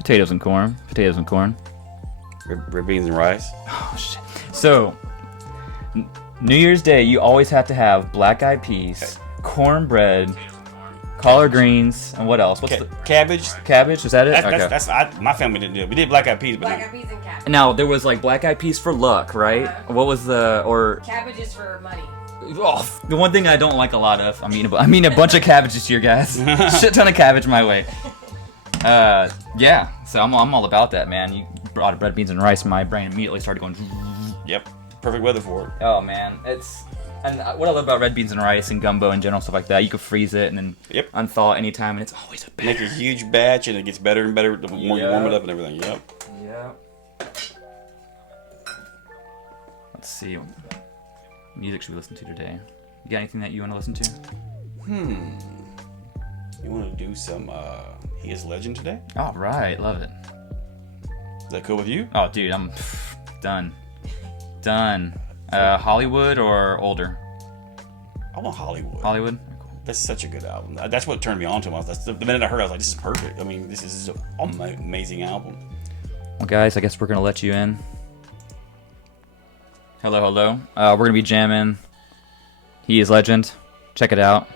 Potatoes and corn. Potatoes and corn. Red beans and rice. Oh shit. So, New Year's Day, you always have to have black-eyed peas, cornbread, collard greens, and what else? What's the cabbage? Cabbage? Is that it? My family didn't do it. We did black-eyed peas, but Black-eyed peas and cabbage. Now there was like black-eyed peas for luck, right? What was the Cabbage is for money. Oh, the one thing I don't like a lot of. I mean a bunch of cabbage this year, guys. Shit ton of cabbage my way. Yeah. So I'm all about that, man. You brought red beans and rice, my brain immediately started going. Yep. Perfect weather for it. Oh man, and what I love about red beans and rice and gumbo in general, stuff like that, you can freeze it and then unthaw it anytime, and it's always a better. Make a huge batch, and it gets better and better the more you warm it up and everything. Yep. Let's see. What music should we listen to today? You got anything that you want to listen to? You want to do some He Is Legend today? All right, love it. Is that cool with you? Oh, dude, I'm done. Hollywood or older? I want Hollywood. Hollywood? That's such a good album. That's what turned me on to him. That's the minute I heard it, I was like, this is perfect. I mean, this is an amazing album. Well, guys, I guess we're going to let you in. Hello. We're going to be jamming He Is Legend. Check it out.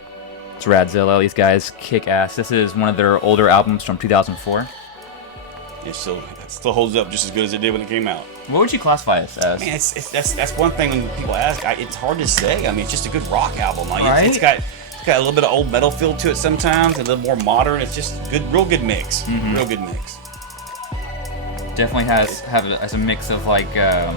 It's Radzilla. These guys kick ass. This is one of their older albums from 2004. It still holds up just as good as it did when it came out. What would you classify it as? Man, that's one thing when people ask. It's hard to say. I mean, it's just a good rock album. Like, right? It's got a little bit of old metal feel to it sometimes, a little more modern. It's just real good mix. Mm-hmm. Real good mix. Definitely has a mix of like I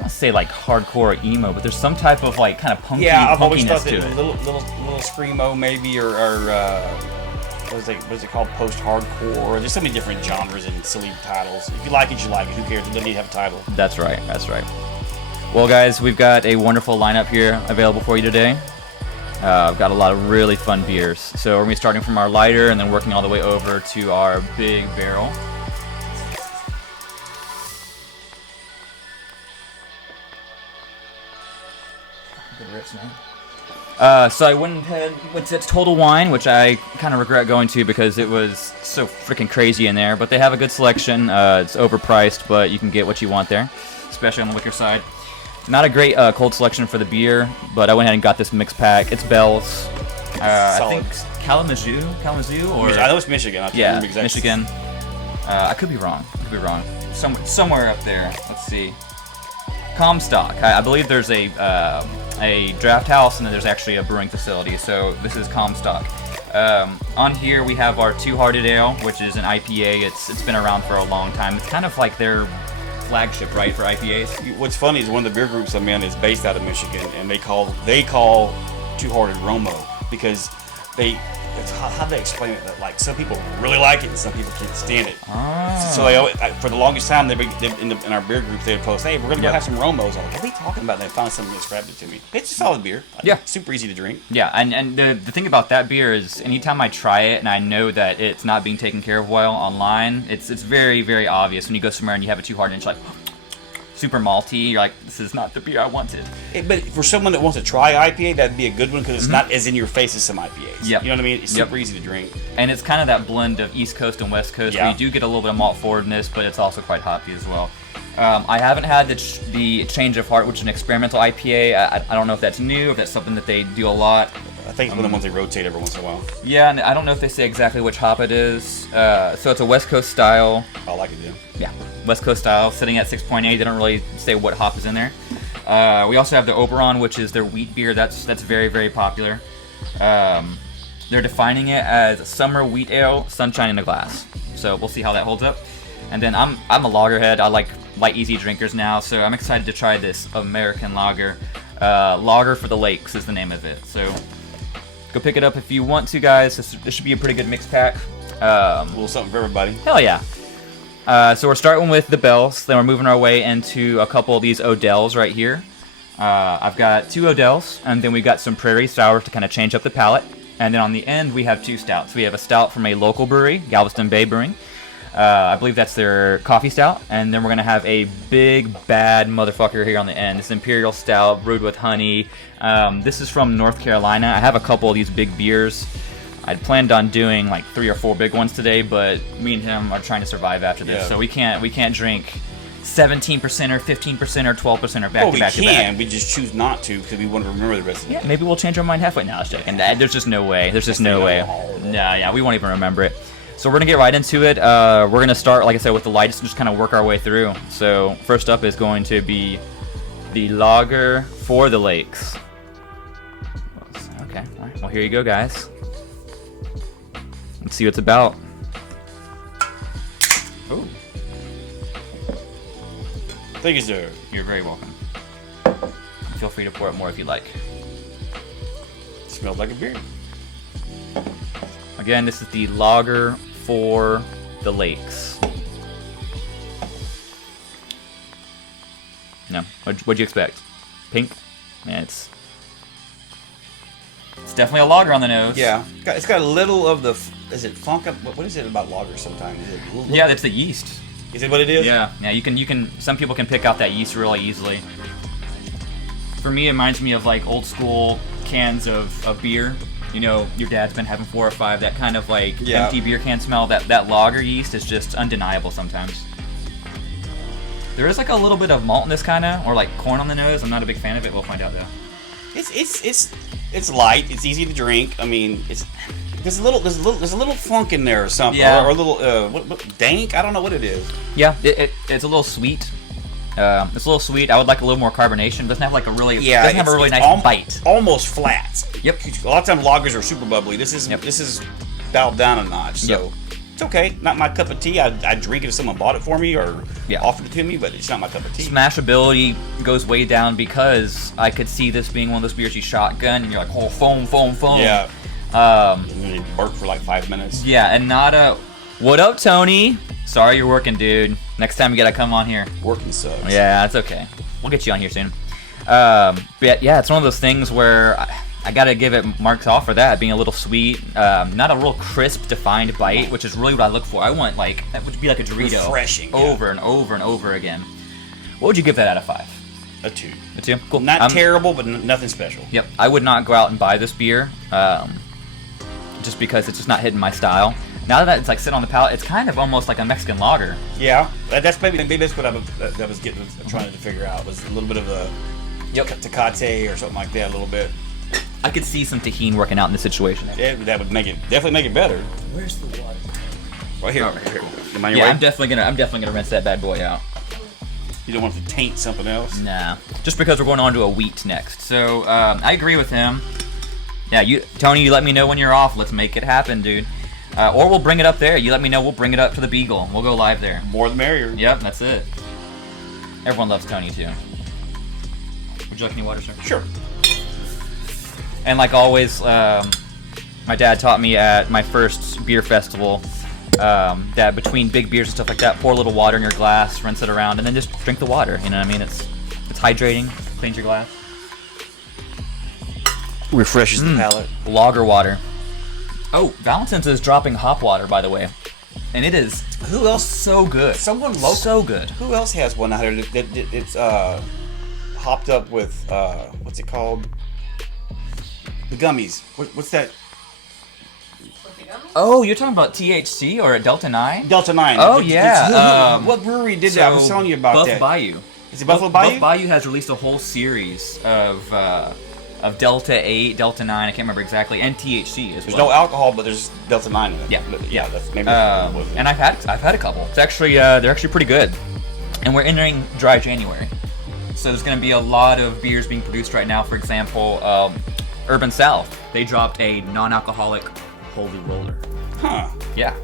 don't say like hardcore or emo, but there's some type of like kind of punky. Yeah, I've always thought that it. little screamo maybe or what is it called? Post-hardcore. There's so many different genres and silly titles. If you like it, you like it. Who cares? It doesn't need to have a title. That's right. Well, guys, we've got a wonderful lineup here available for you today. I've got a lot of really fun beers. So we're going to be starting from our lighter and then working all the way over to our big barrel. Good rips, man. So I went to Total Wine, which I kind of regret going to because it was so freaking crazy in there. But they have a good selection. It's overpriced, but you can get what you want there, especially on the liquor side. Not a great cold selection for the beer, but I went ahead and got this mix pack. It's Bell's. I think Kalamazoo, or I know it's Michigan. Yeah, Michigan. I could be wrong. Somewhere up there. Let's see. Comstock. I believe there's a draft house and then there's actually a brewing facility. So this is Comstock. On here we have our Two Hearted Ale, which is an IPA. It's been around for a long time. It's kind of like their flagship, right, for IPAs. What's funny is one of the beer groups I'm in is based out of Michigan, and they call Two Hearted Romo because how do they explain it? That like some people really like it and some people can't stand it. So they always, for the longest time, in our beer groups they would post, "Hey, we're gonna go have some Romos." I'm like, what are they talking about? And they found something that described it to me. It's a solid beer. Yeah, super easy to drink. Yeah, and the thing about that beer is anytime I try it and I know that it's not being taken care of well online, it's very, very obvious when you go somewhere and you have a Two Hearted and it's like super malty. You're like, this is not the beer I wanted. But for someone that wants to try IPA, that'd be a good one because it's not as in your face as some IPAs. Yep. You know what I mean? It's super easy to drink. And it's kind of that blend of East Coast and West Coast where you do get a little bit of malt forwardness, but it's also quite hoppy as well. I haven't had the Change of Heart, which is an experimental IPA. I don't know if that's new, if that's something that they do a lot. I think it's one of the ones they rotate every once in a while. Yeah, and I don't know if they say exactly which hop it is. So it's a West Coast style. I like it, yeah. West Coast style, sitting at 6.8. They don't really say what hop is in there. We also have the Oberon, which is their wheat beer. That's very, very popular. They're defining it as summer wheat ale, sunshine in a glass. So we'll see how that holds up. And then I'm a lagerhead. I like light, easy drinkers now, so I'm excited to try this American lager. Lager for the Lakes is the name of it. So go pick it up if you want to, guys. This should be a pretty good mix pack. A little something for everybody. Hell yeah. So we're starting with the Bells, then we're moving our way into a couple of these Odells right here. I've got two Odells, and then we've got some Prairie Sours to kind of change up the palate. And then on the end, we have two stouts. We have a stout from a local brewery, Galveston Bay Brewing. I believe that's their coffee stout. And then we're going to have a big, bad motherfucker here on the end. This Imperial Stout brewed with honey. This is from North Carolina. I have a couple of these big beers. I'd planned on doing like 3 or 4 big ones today, but me and him are trying to survive after this, so we can't drink 17% or 15% or 12% or back to back to back. We just choose not to because we want to remember the recipe. Yeah, maybe we'll change our mind halfway. Now, and there's just no way. There's just no way. Yeah, we won't even remember it. So we're gonna get right into it. We're gonna start, like I said, with the lightest and just kind of work our way through. So first up is going to be the lager for the lakes. Okay, all right. Well, here you go, guys. Let's see what it's about. Ooh. Thank you, sir. You're very welcome. Feel free to pour it more if you'd like. Smells like a beer. Again, this is the lager for the lakes. No, what'd you expect? Pink? Yeah, it's definitely a lager on the nose. Yeah, it's got a little of the. Is it funk? What is it about lager? Sometimes is it yeah, that's the yeast. Is it what it is? Yeah. You can. Some people can pick out that yeast really easily. For me, it reminds me of like old school cans of beer. You know, your dad's been having 4 or 5. That kind of like empty beer can smell. That lager yeast is just undeniable sometimes. There is like a little bit of malt in this kind of, or like corn on the nose. I'm not a big fan of it. We'll find out though. It's light. It's easy to drink. I mean, there's a little funk in there or something. Yeah. Or a little what dank. I don't know what it is. Yeah, it's a little sweet. It's a little sweet. I would like a little more carbonation. It doesn't have like a really doesn't have a really nice bite. Almost flat. Yep. A lot of times lagers are super bubbly. This is dialed down a notch. So it's okay. Not my cup of tea. I'd drink it if someone bought it for me or offered it to me, but it's not my cup of tea. Smashability goes way down because I could see this being one of those beers you shotgun and you're like, oh, foam. Yeah. And then it burped for like 5 minutes. Yeah, and not a what up, Tony? Sorry you're working, dude. Next time you gotta come on here. Working sucks. Yeah, that's okay. We'll get you on here soon. But yeah, it's one of those things where I gotta give it marks off for that, being a little sweet, not a real crisp, defined bite, which is really what I look for. I want like that would be like a Dorito, refreshing, over and over and over again. What would you give that out of 5? A 2. A 2? Cool. Not terrible, but nothing special. Yep. I would not go out and buy this beer, just because it's just not hitting my style. Now that it's like sitting on the palate, it's kind of almost like a Mexican lager. Yeah, that's maybe that's what I was trying to figure out, was a little bit of a Tecate or something like that, a little bit. I could see some tahini working out in this situation. Yeah, that would definitely make it better. Where's the water? Right here. Right here. Am I your way? I'm definitely gonna rinse that bad boy out. You don't want it to taint something else. Nah, just because we're going on to a wheat next. So I agree with him. Yeah, Tony, you let me know when you're off. Let's make it happen, dude. Or we'll bring it up there. You let me know. We'll bring it up to the Beagle. We'll go live there. More the merrier. Yep, that's it. Everyone loves Tony too. Would you like any water, sir? Sure. And like always, my dad taught me at my first beer festival that between big beers and stuff like that, pour a little water in your glass, rinse it around, and then just drink the water. You know what I mean? It's hydrating, cleans your glass. Refreshes the palate. Lager water. Oh, Valentine's is dropping hop water, by the way, and it is. Who else? So good. Someone local. So good. Who else has one out here it's hopped up with what's it called? The gummies. What's that? Oh, you're talking about THC or Delta 9? Delta 9. Oh, yeah. What brewery did that? I was telling you about Buff that. Bayou. Is it Buffalo Bayou? Buff Bayou has released a whole series of Delta 8, Delta 9, I can't remember exactly, and THC as well. There's no alcohol, but there's Delta 9 in it. Yeah. That's maybe that's what it was. And I've had a couple. It's actually they're actually pretty good. And we're entering dry January, so there's going to be a lot of beers being produced right now. For example, Urban South, they dropped a non-alcoholic Holy Roller. Huh. Yeah,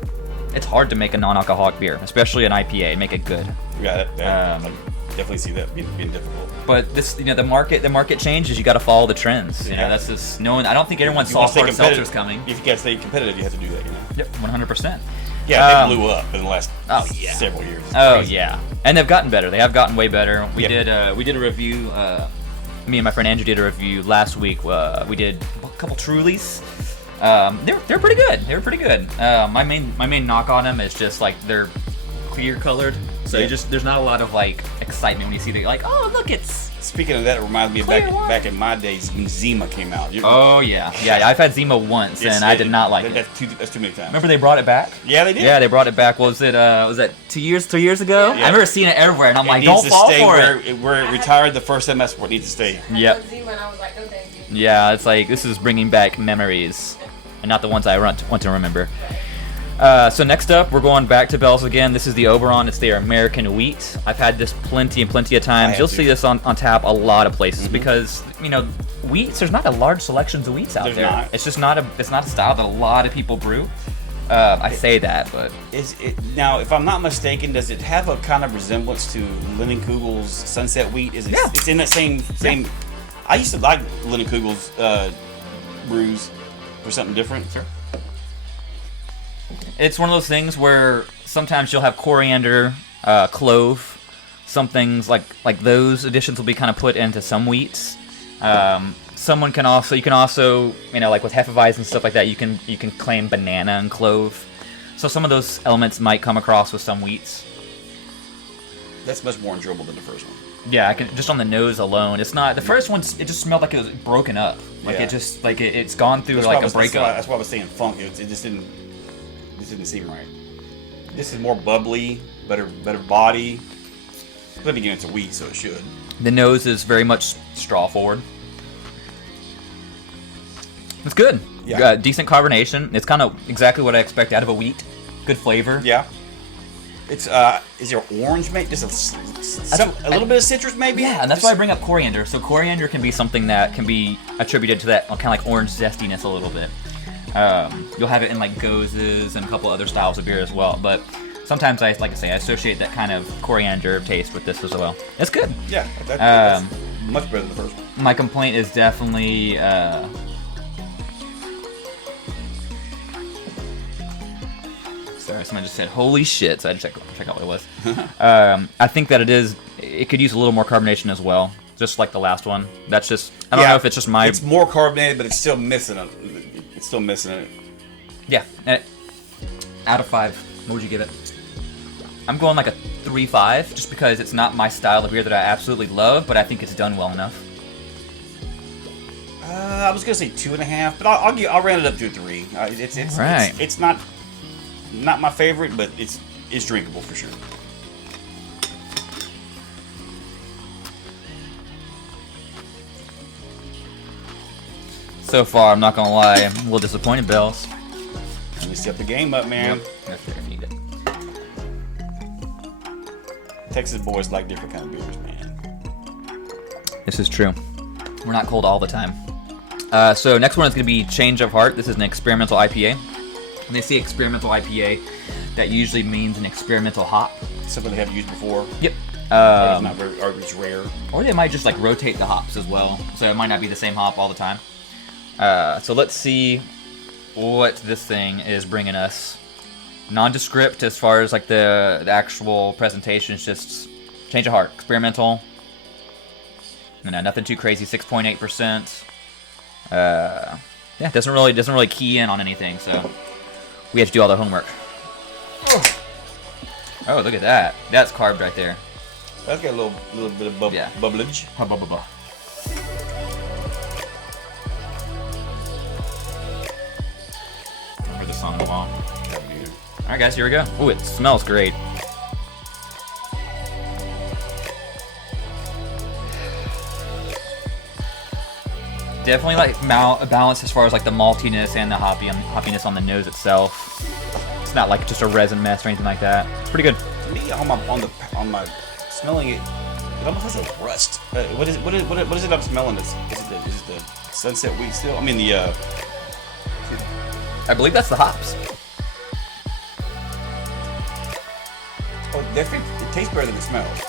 it's hard to make a non-alcoholic beer, especially an IPA. Make it good. Yeah, I definitely see that being difficult. But this, the market changes. You got to follow the trends. You know, that's just no one. I don't think everyone saw hard seltzers coming. If you got to stay competitive, you have to do that. You know. Yep, 100%. Yeah, they blew up in the last several years. Oh yeah, and they've gotten better. They have gotten way better. We did a review. Me and my friend Andrew did a review last week. We did a couple Trulies. They're pretty good. They were pretty good. My main knock on them is just like they're clear colored. So there's not a lot of like excitement when you see the like, oh look, it's Speaking of that, it reminds me of back in my days when Zima came out. Oh yeah, I've had Zima once, and I did not like it. That's too many times. Remember they brought it back? Yeah, they did. Yeah, they brought it back. Was that 3 years ago? Yeah. I remember seeing it everywhere, and I'm like, It don't needs to fall stay for it. where it retired the first time. That's where it needs to stay. Yep. And I was like, no, thank you. Yeah, it's like this is bringing back memories, and not the ones I want to remember. So next up, we're going back to Bell's again. This is the Oberon. It's their American wheat. I've had this plenty of times. You'll see this on tap a lot of places because wheats. There's not a large selections of wheats out there. Not. It's just not a style that a lot of people brew. I say that, but now, if I'm not mistaken, does it have a kind of resemblance to Lennon Kugel's Sunset Wheat? Yeah. It's in that same. Yeah. I used to like Lennon Kugel's brews for something different. Sure. It's one of those things where sometimes you'll have coriander, clove, some things like those additions will be kind of put into some wheats. You can also like with Hefeweizen and stuff like that, you can claim banana and clove. So some of those elements might come across with some wheats. That's much more enjoyable than the first one. Yeah, I can just on the nose alone. It's not the first one. It just smelled like it was broken up. Like it just it's gone through like a breakup. That's why I was saying funk. It just didn't seem right. This is more bubbly, better body. Then again, it's a wheat, so it should. The nose is very much straw forward. It's good. Yeah. Decent carbonation. It's kind of exactly what I expect out of a wheat. Good flavor. Yeah. It's is there orange maybe? Just a little bit of citrus maybe? Yeah, and that's why I bring up coriander. So coriander can be something that can be attributed to that kind of like orange zestiness a little bit. You'll have it in like gozes and a couple other styles of beer as well, but sometimes I associate that kind of coriander taste with this as well. It's good. Yeah, that's much better than the first one. My complaint is definitely sorry, someone just said holy shit, so I had to check out what it was. I think that it could use a little more carbonation as well, just like the last one. That's just I don't know if it's just my. It's more carbonated, but it's still missing it. It's still missing it. Yeah. Out of 5, what would you give it? I'm going like a 3.5, just because it's not my style of beer that I absolutely love, but I think it's done well enough. I was gonna say 2.5, but I'll round it up to a 3. It's not my favorite, but it's drinkable for sure. So far, I'm not gonna lie, I'm a little disappointed, Bells. Let me step the game up, man. Yep. I need it. Texas boys like different kind of beers, man. This is true. We're not cold all the time. So next one is gonna be Change of Heart. This is an experimental IPA. When they say experimental IPA, that usually means an experimental hop. Something they haven't used before. Yep. It's not very, or it's rare. Or they might just like rotate the hops as well, so it might not be the same hop all the time. So let's see what this thing is bringing us. Nondescript as far as like the actual presentation. It's just Change of Heart, experimental. Nothing too crazy. 6.8%. Yeah, doesn't really key in on anything. So we have to do all the homework. Oh, look at that. That's carved right there. That's got a little bit of bubblage. Remember the song on the wall. Alright guys, here we go. Ooh, it smells great. Definitely like a balance as far as like the maltiness and the hoppiness on the nose itself. It's not like just a resin mess or anything like that. It's pretty good. To me, on my smelling it almost has a rust. What is it I'm smelling? Is it the Sunset Wheat still? I mean I believe that's the hops. Oh, it tastes better than it smells.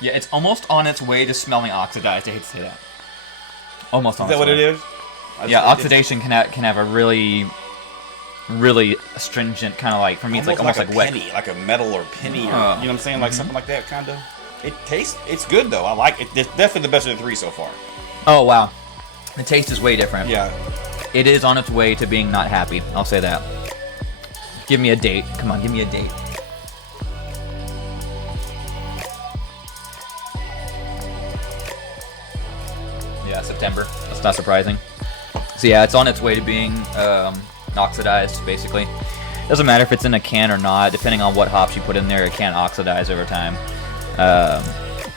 Yeah, it's almost on its way to smelling oxidized. I hate to say that. Almost on its way. Is that what it is? Yeah, oxidation can have a really astringent kind of like, for me, it's like almost like wet. Penny, like a metal or penny, or you know what I'm saying, like something like that kind of. It's good though. I like it. It's definitely the best of the 3 so far. Oh wow, the taste is way different. Yeah, it is on its way to being not happy. I'll say that. Give me a date. Come on, give me a date. not surprising. So yeah, it's on its way to being oxidized, basically. Doesn't matter if it's in a can or not. Depending on what hops you put in there, it can oxidize over time.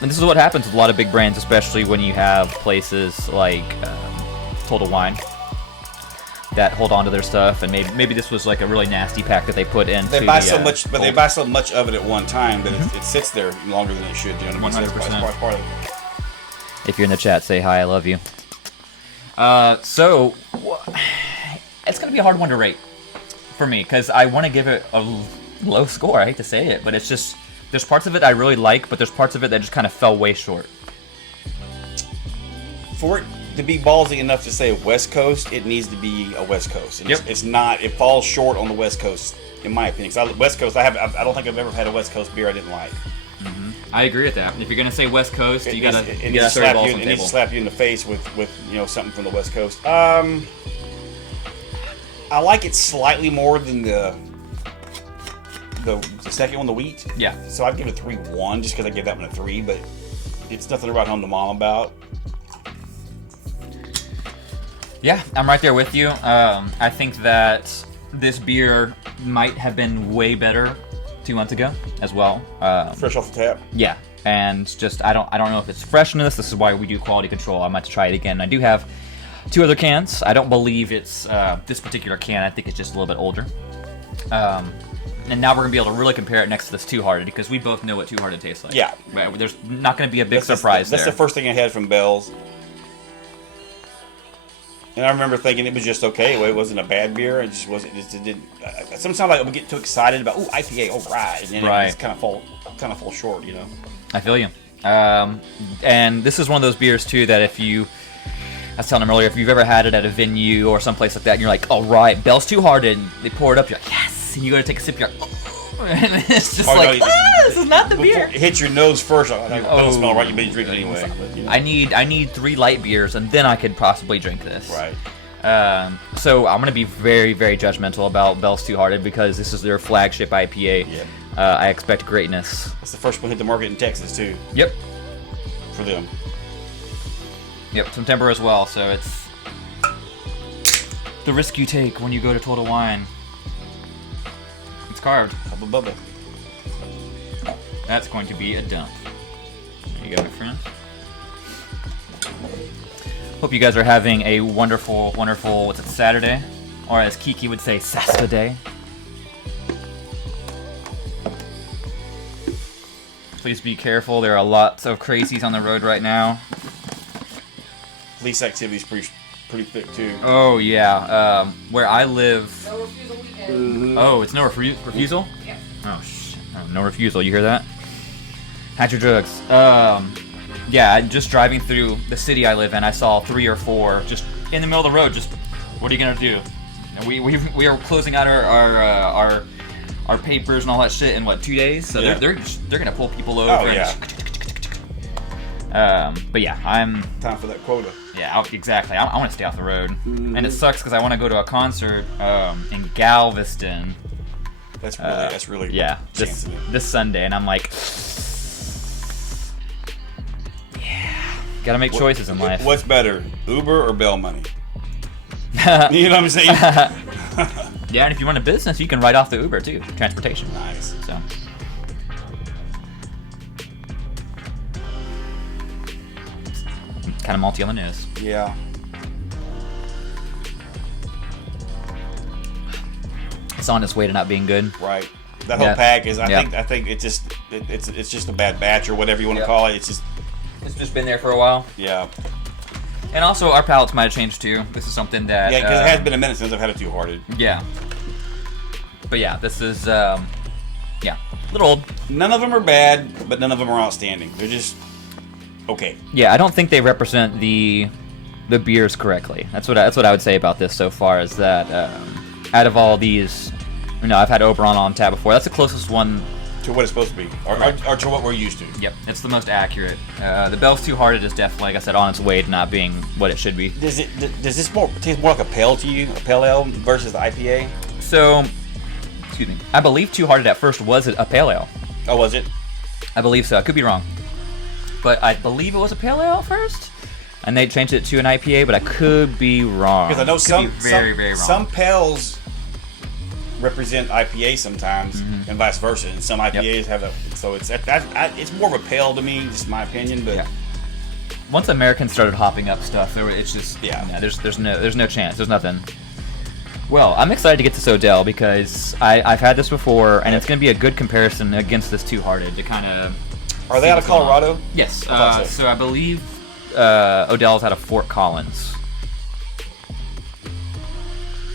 And this is what happens with a lot of big brands, especially when you have places like Total Wine that hold on to their stuff. And maybe this was like a really nasty pack that they put in. They buy so much, but they buy so much of it at one time that it sits there longer than it should. 100%. If you're in the chat, say hi. I love you. So it's gonna be a hard one to rate for me because I want to give it a low score. I hate to say it, but it's just there's parts of it I really like, but there's parts of it that just kind of fell way short. For it to be ballsy enough to say West Coast, it needs to be a West Coast. And Yep. It's not. It falls short on the West Coast, in my opinion. Because West Coast, I don't think I've ever had a West Coast beer I didn't like. I agree with that. If you're gonna say West Coast, you gotta it throw needs to your balls on the It needs table. to slap you in the face with something from the West Coast. I like it slightly more than the second one, the wheat. Yeah. So I'd give it 3-1 just because I gave that one a 3, but it's nothing to write home to mom about. Yeah, I'm right there with you. I think that this beer might have been way better 2 months ago as well. Fresh off the tap. Yeah, and just I don't know if it's freshness. This is why we do quality control. I might try it again. I do have 2 other cans. I don't believe it's this particular can. I think it's just a little bit older. And now we're gonna be able to really compare it next to this Two Hearted because we both know what Two Hearted tastes like. Yeah. Right, there's not gonna be a big surprise That's there. the first thing I had from Bell's. And I remember thinking it was just okay. It wasn't a bad beer. It just wasn't. It didn't. Sometimes like I would get too excited about IPA. Oh right, and then it just kind of fall short. You know. I feel you. And this is one of those beers too that if you, I was telling him earlier, if you've ever had it at a venue or someplace like that, and you're like, all right, Bell's Two Hearted, and they pour it up, you're like, yes, and you go to take a sip, you're like, oh, and it's just this is not the beer. It hits your nose first. It doesn't smell right. You may drink it anyway. But, you know. I need 3 light beers, and then I could possibly drink this. Right. So I'm gonna be very, very judgmental about Bell's Two Hearted because this is their flagship IPA. Yeah. I expect greatness. It's the first one hit the market in Texas too. Yep. For them. Yep. September as well. So it's the risk you take when you go to Total Wine. It's carved. Hubba bubba. That's going to be a dump. There you go, my friend. Hope you guys are having a wonderful, wonderful, what's it, Saturday? Or as Kiki would say, Saturday. Please be careful. There are lots of crazies on the road right now. Police activity's pretty thick too. Oh, yeah. Where I live... No refusal weekend. Oh, it's no refusal? Yep. Oh, shit. Oh, no refusal. You hear that? Hide your drugs. Yeah, just driving through the city I live in, I saw 3 or 4 just in the middle of the road. Just, what are you gonna do? And we are closing out our papers and all that shit in what 2 days? So Yeah. they're gonna pull people over. Oh yeah. But yeah, I'm. Time for that quota. Yeah, exactly. I want to stay off the road, and it sucks because I want to go to a concert in Galveston. That's really Yeah, chancing it. this Sunday, and I'm like, yeah, gotta make choices in life. What's better, Uber or Bell money? You know what I'm saying? Yeah, and if you run a business, you can write off the Uber too, transportation. Nice. So. Kind of multi on the nose. Yeah. It's on its way to not being good. Right. That whole Yeah. pack is. Yeah. I think it's just a bad batch or whatever you want to call it. It's just been there for a while. yeah. And also, our palates might have changed too. This is something that. Yeah, because it has been a minute since I've had a Two Hearted. Yeah. But yeah, this is. Yeah, a little old. None of them are bad, but none of them are outstanding. They're just okay. Yeah, I don't think they represent the beers correctly. That's what I would say about this so far. Is that out of all these, I've had Oberon on tap before. That's the closest one To what it's supposed to be, or to what we're used to. Yep, it's the most accurate. The Bell's Two Hearted is definitely, like I said, on its way to not being what it should be. Does this taste more like a pale to you, a pale ale versus the IPA? So, excuse me, I believe Two Hearted at first was a pale ale. Oh, was it? I believe so. I could be wrong, but I believe it was a pale ale first. and they changed it to an IPA, but I could be wrong. Because I know Could be very wrong. Some pales represent IPA sometimes, and vice versa. And some IPAs have a. So it's more of a pale to me, just my opinion. But once Americans started hopping up stuff, it's just there's no chance. There's nothing. Well, I'm excited to get to Odell because I've had this before, and it's going to be a good comparison against this Two Hearted to kind of. Are they out of Colorado? Yes. So I believe Odell's out of Fort Collins.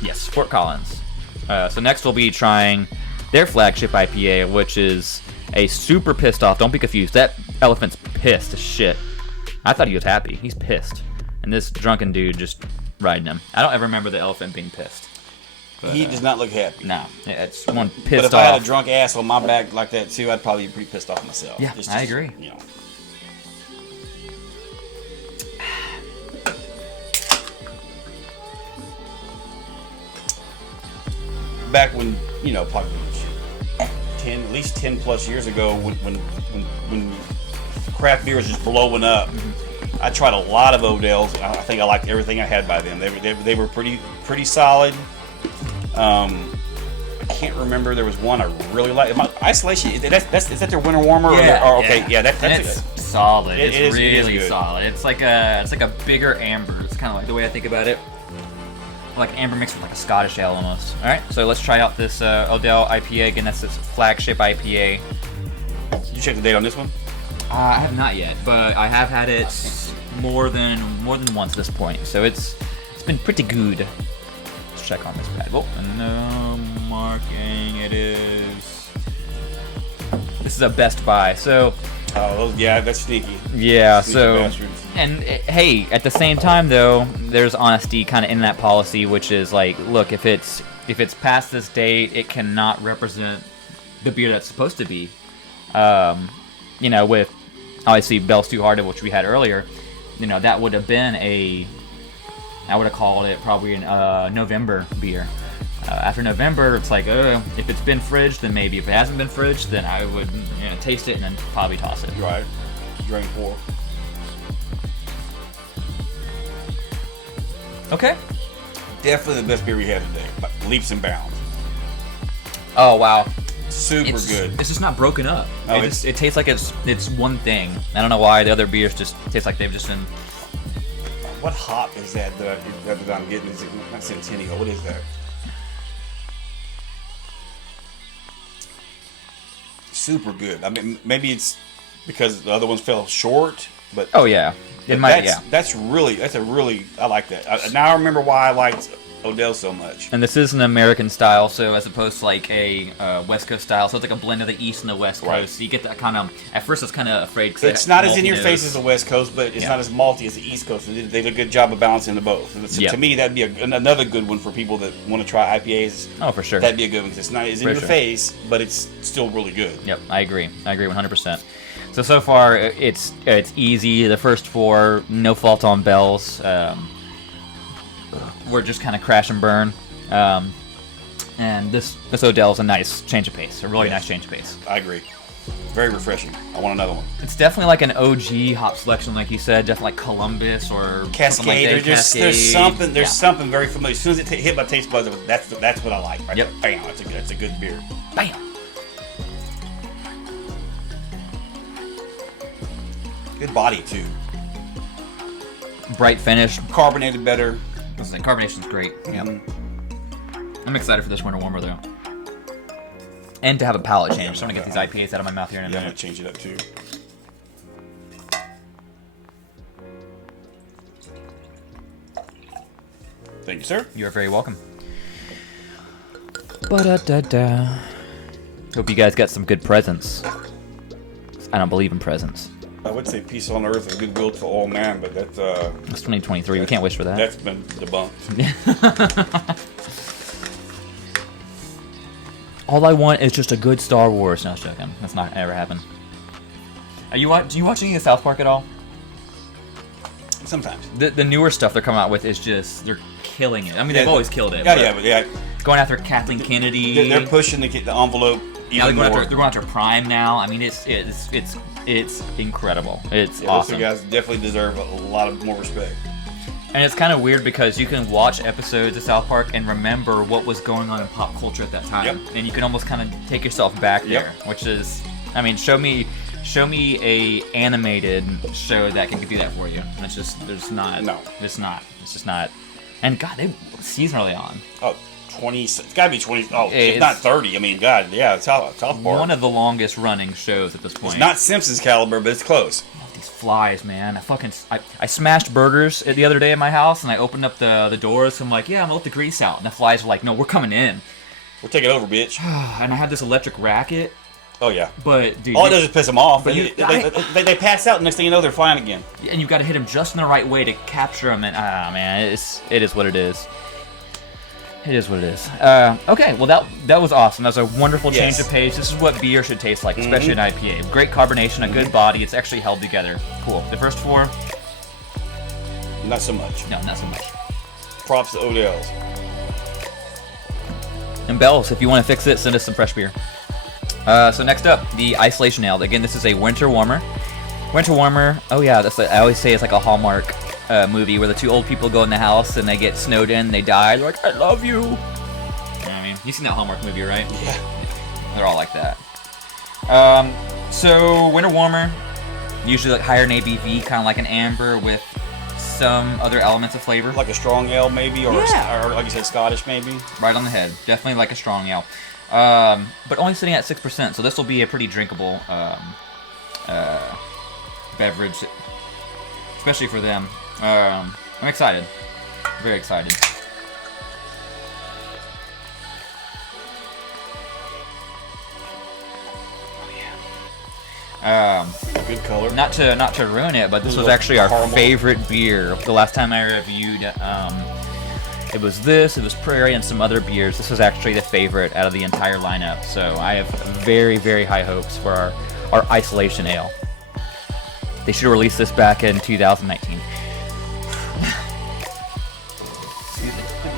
Yes, Fort Collins. So next we'll be trying their flagship IPA, which is a super pissed off. Don't be confused. That elephant's pissed as shit. I thought he was happy. He's pissed. And this drunken dude just riding him. I don't ever remember the elephant being pissed. But, he does not look happy. No, it's one pissed off. But if I had a drunk ass on my back like that too, I'd probably be pretty pissed off myself. Yeah, I agree. You know. Back when, probably at least 10 plus years ago, when craft beer was just blowing up, I tried a lot of Odells. I think I liked everything I had by them. They were pretty solid. I can't remember. There was one I really liked. Isolation. Is that their winter warmer? That's solid. It it's really good. solid. It's like a bigger amber. It's kind of like the way I think about it. Like amber mixed with like a Scottish ale almost. All right, so let's try out this Odell IPA. Again, that's its flagship IPA. Did you check the date on this one? I have not yet, but I have had it more than once at this point. So it's been pretty good. Let's check on this bad. Oh, no marking. It is. This is a Best Buy. So. Oh, yeah, that's sneaky. Yeah, sneaky so bastards. And hey, at the same time though, there's honesty kind of in that policy, which is like, look, if it's past this date, it cannot represent the beer that's supposed to be. With obviously Bell's Two Hearted, which we had earlier, that would have been I would have called it probably a November beer. After November, it's like, if it's been fridged, then maybe. If it hasn't been fridged, then I would taste it and then probably toss it. Right. Drink pour. Okay. Definitely the best beer we had today. By leaps and bounds. Oh, wow. Super good. It's just not broken up. No, It tastes like it's one thing. I don't know why the other beers just taste like they've just been... What hop is that that I'm getting? Is it not Centennial? What is that? Super good. I mean, maybe it's because the other ones fell short, but oh yeah, that's a really I like that. Now I remember why I liked Odell so much. And this is an American style, so as opposed to like a West Coast style, so it's like a blend of the East and the West Coast. Right. So you get that kind of. At first, I was kind of afraid because it's not as in your face as the West Coast, but it's not as malty as the East Coast. They did a good job of balancing the both. So to me, that'd be another good one for people that want to try IPAs. Oh, for sure. That'd be a good one because it's not as in your face, but it's still really good. Yep, I agree 100%. So far, it's easy. The first four, no fault on Bell's. We're just kind of crash and burn. And this Odell's a nice change of pace, a really nice change of pace. I agree. Very refreshing. I want another one. It's definitely like an OG hop selection, like you said, definitely like Columbus or Cascade. Like There's something very familiar. As soon as it hit my taste buds, that's what I like. Right? Yep. Bam. That's a good beer. Bam. Good body too. Bright finish. Carbonated better. Listen, carbonation's great. Yep. I'm excited for this winter warmer though, and to have a palate change. So I'm gonna get these IPAs out of my mouth here in a Yeah, minute. change it up too. Thank you, sir. You are very welcome. Ba-da-da-da. Hope you guys got some good presents. I don't believe in presents. I would say peace on earth and goodwill to all man, but that's It's 2023. We can't wish for that. That's been debunked. All I want is just a good Star Wars. No, I was joking. That's not gonna ever happen. Do you watch any of South Park at all? Sometimes. The newer stuff they're coming out with is just they're killing it. I mean, they've always killed it. Yeah, but going after Kathleen Kennedy. They're pushing the envelope Now even more. they're going after Prime now. I mean, it's incredible. It's awesome. Those two guys definitely deserve a lot of more respect. And it's kind of weird because you can watch episodes of South Park and remember what was going on in pop culture at that time. Yep. And you can almost kind of take yourself back Yep. there, which is, I mean, show me a animated show that can do that for you. And it's just, there's not. No. It's just not. And God, they seasonally on. Oh, 20, it's gotta be 20, oh, It's if not 30. I mean, God, yeah, it's South Park. One of the longest running shows at this point. It's not Simpsons caliber, but it's close. These flies, man. I smashed burgers the other day in my house, and I opened up the doors. And I'm like, yeah, I'm gonna let the grease out. And the flies were like, no, we're coming in. We'll take it over, bitch. And I had this electric racket. Oh, yeah. But, dude. All it does is piss them off. But They pass out, and next thing you know, they're flying again. And you've got to hit them just in the right way to capture them. And, man, it is what it is. It is what it is. Okay, well, that was awesome. That was a wonderful change of pace. This is what beer should taste like, especially an IPA. Great carbonation, a good body. It's actually held together. Cool. The first four? Not so much. No, not so much. Props to Odell's. And Bells, if you want to fix it, send us some fresh beer. So next up, the Isolation Ale. Again, this is a winter warmer. Winter warmer. Oh yeah, I always say it's like a Hallmark movie where the two old people go in the house and they get snowed in, they die. They're like, I love you. You know what I mean? You've seen that Hallmark movie, right? Yeah. They're all like that. So winter warmer, usually like higher in ABV, kind of like an amber with some other elements of flavor. Like a strong ale, maybe, or like you said, Scottish, maybe. Right on the head. Definitely like a strong ale. But only sitting at 6%, so this will be a pretty drinkable beverage, especially for them. I'm excited. Very excited. Good color. Not to ruin it, but this was actually our favorite beer. The last time I reviewed, it was Prairie and some other beers. This was actually the favorite out of the entire lineup. So I have very, very high hopes for our Isolation Ale. They should have released this back in 2019.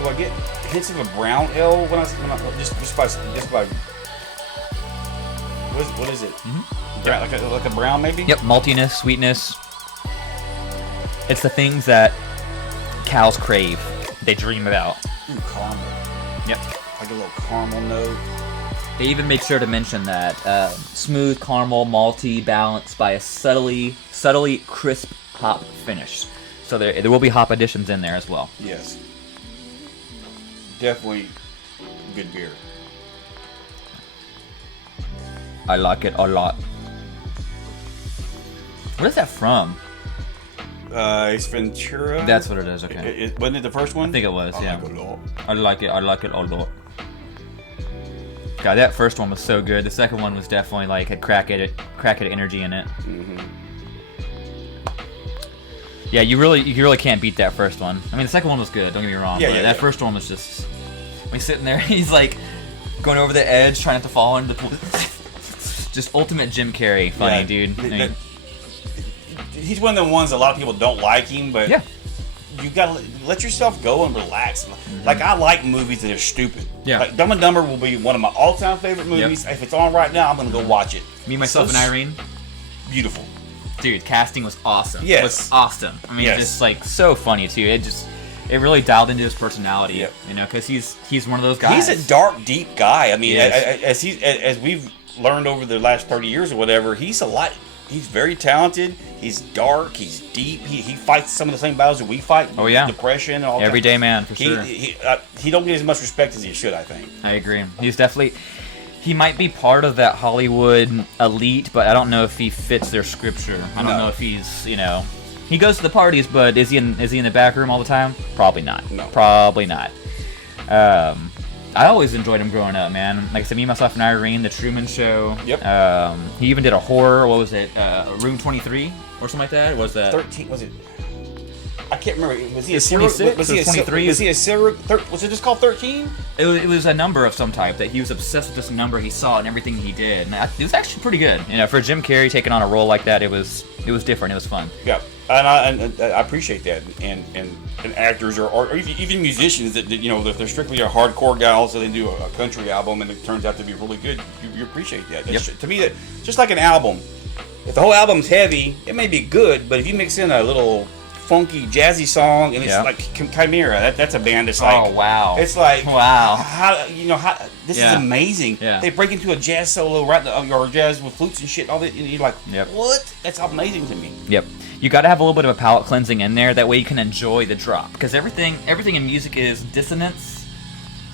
Do I get hints of a brown ale when I just by what is it? Mm-hmm. Like a brown maybe? Yep, maltiness, sweetness. It's the things that cows crave. They dream about. Ooh, caramel. Yep. Like a little caramel note. They even make sure to mention that smooth caramel, malty, balanced by a subtly crisp hop finish. So there will be hop additions in there as well. Yes. Definitely good beer. I like it a lot. What is that from? It's Ventura. That's what it is. Okay. Wasn't it the first one? I think it was. Yeah. Like a lot. I like it a lot. God, that first one was so good. The second one was definitely like had crackhead energy in it. Mm-hmm. Yeah, you really can't beat that first one. I mean, the second one was good. Don't get me wrong. Yeah, but that first one was just when he's sitting there, he's like going over the edge, trying not to fall into the pool. Just ultimate Jim Carrey, funny dude. He's one of the ones that a lot of people don't like him, but yeah. You gotta let yourself go and relax. Mm-hmm. Like I like movies that are stupid. Yeah. Like Dumb and Dumber will be one of my all-time favorite movies. Yep. If it's on right now, I'm gonna go watch it. Me, Myself, and Irene. Beautiful. Dude, casting was awesome. Yes. It was awesome. I mean, just like so funny too. It really dialed into his personality. Yep. You know, because he's one of those guys. He's a dark, deep guy. I mean, as we've learned over the last 30 years or whatever, he's very talented. He's dark. He's deep. He fights some of the same battles that we fight. Oh yeah, depression and all. Everyday man for sure. He don't get as much respect as he should, I think. I agree. He's definitely. He might be part of that Hollywood elite, but I don't know if he fits their scripture. I don't know if he's, he goes to the parties, but is he in the back room all the time? Probably not. No. Probably not. I always enjoyed him growing up, man. Like I said, Me, Myself, and Irene, The Truman Show. Yep. He even did a horror. What was it? Room 23 or something like that. Was that 13? Was it? I can't remember. Was he a 26? Was he a 23? Was he a serial? Was it just called 13? It was a number of some type that he was obsessed with. This number he saw in everything he did. And it was actually pretty good. For Jim Carrey taking on a role like that, it was different. It was fun. Yeah. And I appreciate that, and actors or even musicians that you know, if they're strictly a hardcore guy, also they do a country album and it turns out to be really good. You appreciate that. To me, that just like an album, if the whole album's heavy, it may be good, but if you mix in a little funky jazzy song and it's like Chimera, that's a band that's like, oh wow, it's like, wow, how this is amazing. They break into a jazz solo right or jazz with flutes and shit, all that, and you're like, what? That's amazing to me. Yep. You got to have a little bit of a palate cleansing in there. That way you can enjoy the drop. Because everything in music is dissonance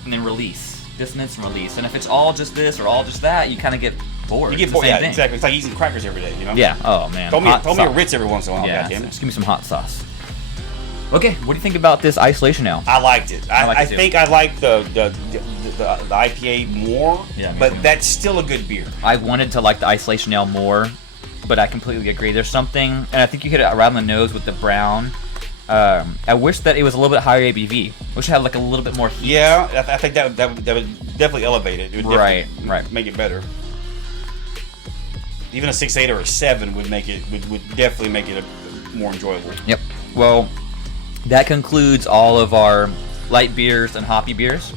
and then release. Dissonance and release. And if it's all just this or all just that, you kind of get bored. You get bored, exactly. It's like eating crackers every day, you know? Yeah. Oh, man. Throw me a Ritz every once in a while, goddammit. Just give me some hot sauce. Okay, what do you think about this isolation ale? I liked it. I think I like the IPA more, but that's still a good beer. I wanted to like the isolation ale more, but I completely agree. There's something, and I think you hit it right on the nose with the brown. I wish that it was a little bit higher ABV. Wish it had like a little bit more heat. Yeah, I think that would definitely elevate it. It would definitely make it better. Even a 6.8 or a 7 would definitely make it more enjoyable. Yep. Well, that concludes all of our light beers and hoppy beers.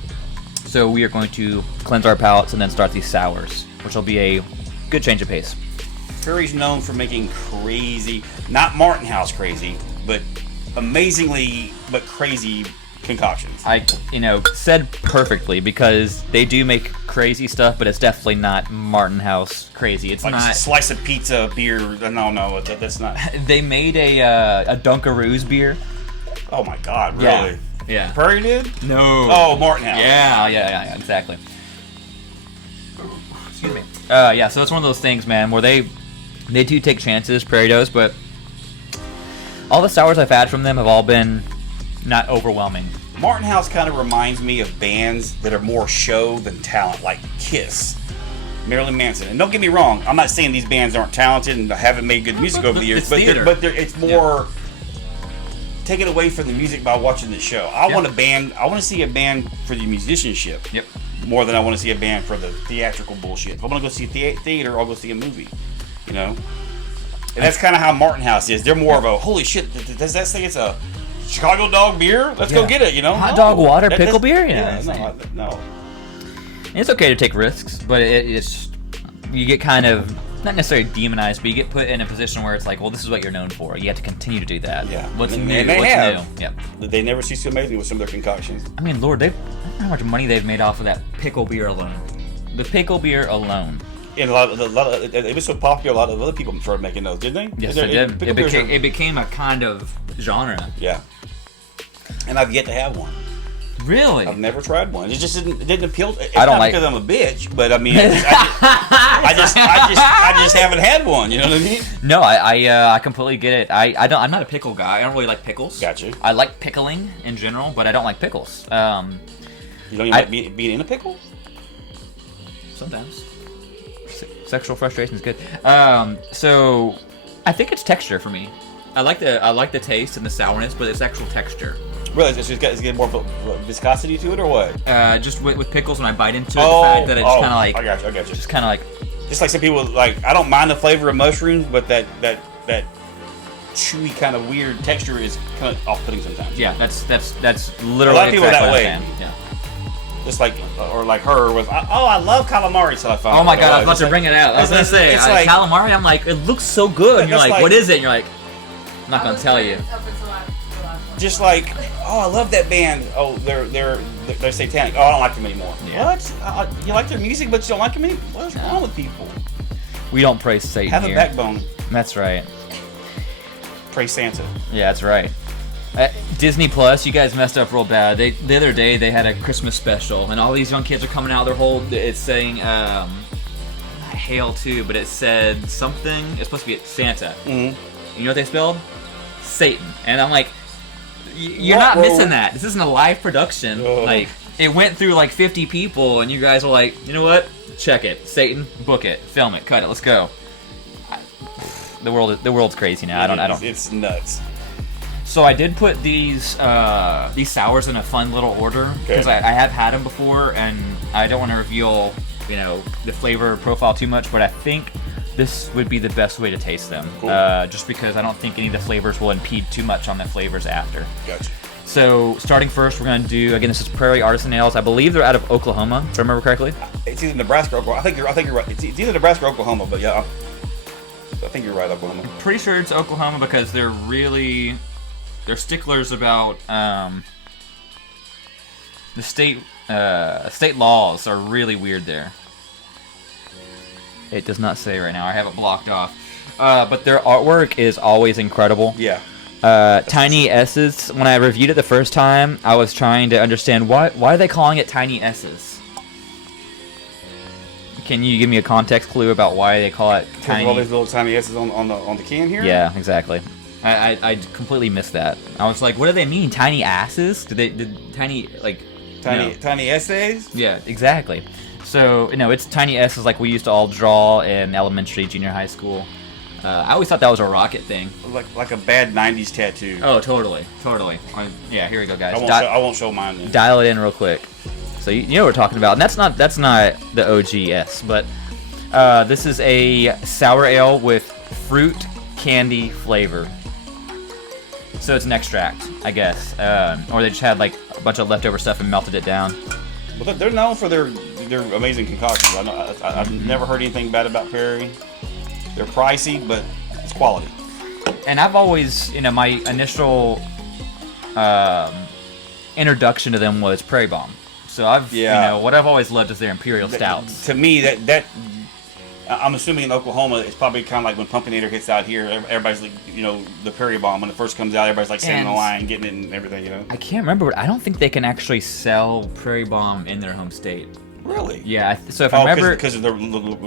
So we are going to cleanse our palates and then start these sours, which will be a good change of pace. Prairie's known for making crazy, not Martin House crazy, but amazingly but crazy concoctions. Said perfectly, because they do make crazy stuff, but it's definitely not Martin House crazy. It's like not slice of pizza beer. No, that's not. They made a Dunkaroos beer. Oh my God, really? Yeah. Prairie did? No. Oh, Martin House. Yeah, exactly. Excuse me. So it's one of those things, man, where they do take chances, Prairie does, but all the sours I've had from them have all been not overwhelming. Martin House kind of reminds me of bands that are more show than talent, like Kiss, Marilyn Manson. And don't get me wrong, I'm not saying these bands aren't talented and haven't made good music over the years, but it's more taken away from the music by watching the show. I want to see a band for the musicianship. Yep. More than I want to see a band for the theatrical bullshit. If I want to go see a theater, I'll go see a movie. You know? And that's kind of how Martin House is. They're more of a, holy shit, does that say it's a Chicago dog beer? Let's go get it, you know? Hot dog water pickle beer? No. It's okay to take risks, but it's you get kind of, not necessarily demonized, but you get put in a position where it's like, well, this is what you're known for. You have to continue to do that. Yeah. What's new? And they have. Yep. They never cease to amaze me with some of their concoctions. I mean, Lord, I don't know how much money they've made off of that pickle beer alone. The pickle beer alone. And it was so popular, a lot of other people started making those, didn't they? Yes, they did. It became a kind of genre. Yeah. And I've yet to have one. Really? I've never tried one. It just didn't appeal. It's I don't not like because I'm a bitch, but I mean, I just haven't had one. You know what I mean? No, I completely get it. I'm not a pickle guy. I don't really like pickles. Gotcha. I like pickling in general, but I don't like pickles. You don't even like being in a pickle? Sometimes. Sexual frustration is good. So I think it's texture for me. I like the taste and the sourness, but it's actual texture. Really? Is it got more viscosity to it, or what? Just with pickles, when I bite into it, the fact that it's kind of like... I got you. Just kind of like... Just like some people, like, I don't mind the flavor of mushrooms, but that chewy kind of weird texture is kind of off-putting sometimes. Yeah, that's literally a lot of people exactly that way. Yeah. Just like, or like her was, I love calamari, so I found Oh my God, I was about to bring it out. I was going to say, like, calamari, I'm like, it looks so good. And you're like, what is it? And you're like, I'm not going to tell you. Just like, I love that band. Oh, they're satanic. Oh, I don't like them anymore. Yeah. What? You like their music, but you don't like them anymore? What's wrong with people? We don't praise Satan Have here. a backbone. That's right. Praise Santa. Yeah, that's right. Disney Plus, you guys messed up real bad. The other day they had a Christmas special, and all these young kids are coming out. It's saying not Hail to, but it said something. It's supposed to be Santa. Mm-hmm. You know what they spelled? Satan. And I'm like, you're not missing that. This isn't a live production. Like, it went through like 50 people, and you guys were like, you know what? Check it. Satan, book it, film it, cut it. Let's go. The world's crazy now. I don't. It's nuts. So I did put these sours in a fun little order because I have had them before, and I don't want to reveal the flavor profile too much. But I think this would be the best way to taste them. Cool. Just because I don't think any of the flavors will impede too much on the flavors after. Gotcha. So starting first, we're going to do, again, this is Prairie Artisan Ales. I believe they're out of Oklahoma, if I remember correctly. It's either Nebraska or Oklahoma. I think you're right. It's either Nebraska or Oklahoma, but yeah, I think you're right, Oklahoma. Pretty sure it's Oklahoma because they're sticklers about the state laws are really weird there. It does not say right now. I have it blocked off. But their artwork is always incredible. Yeah. Tiny S's. When I reviewed it the first time, I was trying to understand why are they calling it Tiny S's. Can you give me a context clue about why they call it tiny? All these little tiny S's on the can here. Yeah, exactly. I completely missed that. I was like, what do they mean? Tiny asses? Did tiny like tiny essays? Yeah, exactly. So it's Tiny S's like we used to all draw in elementary, junior high school. I always thought that was a rocket thing. Like a bad '90s tattoo. Oh, totally. Yeah, here we go, guys. I won't show mine then. Dial it in real quick. So you know what we're talking about, and that's not the OGS, but this is a sour ale with fruit candy flavor. So it's an extract, I guess, or they just had like a bunch of leftover stuff and melted it down. Well, they're known for their amazing concoctions. I've never heard anything bad about Perry. They're pricey, but it's quality. And I've always, my initial introduction to them was Prairie Bomb. So what I've always loved is their Imperial Stouts. To me, that I'm assuming in Oklahoma, it's probably kind of like when Pumpkinator hits out here. Everybody's like, the Prairie Bomb when it first comes out, everybody's like standing in the line, getting it and everything. I can't remember, but I don't think they can actually sell Prairie Bomb in their home state. Really? Yeah. So if I remember, because of the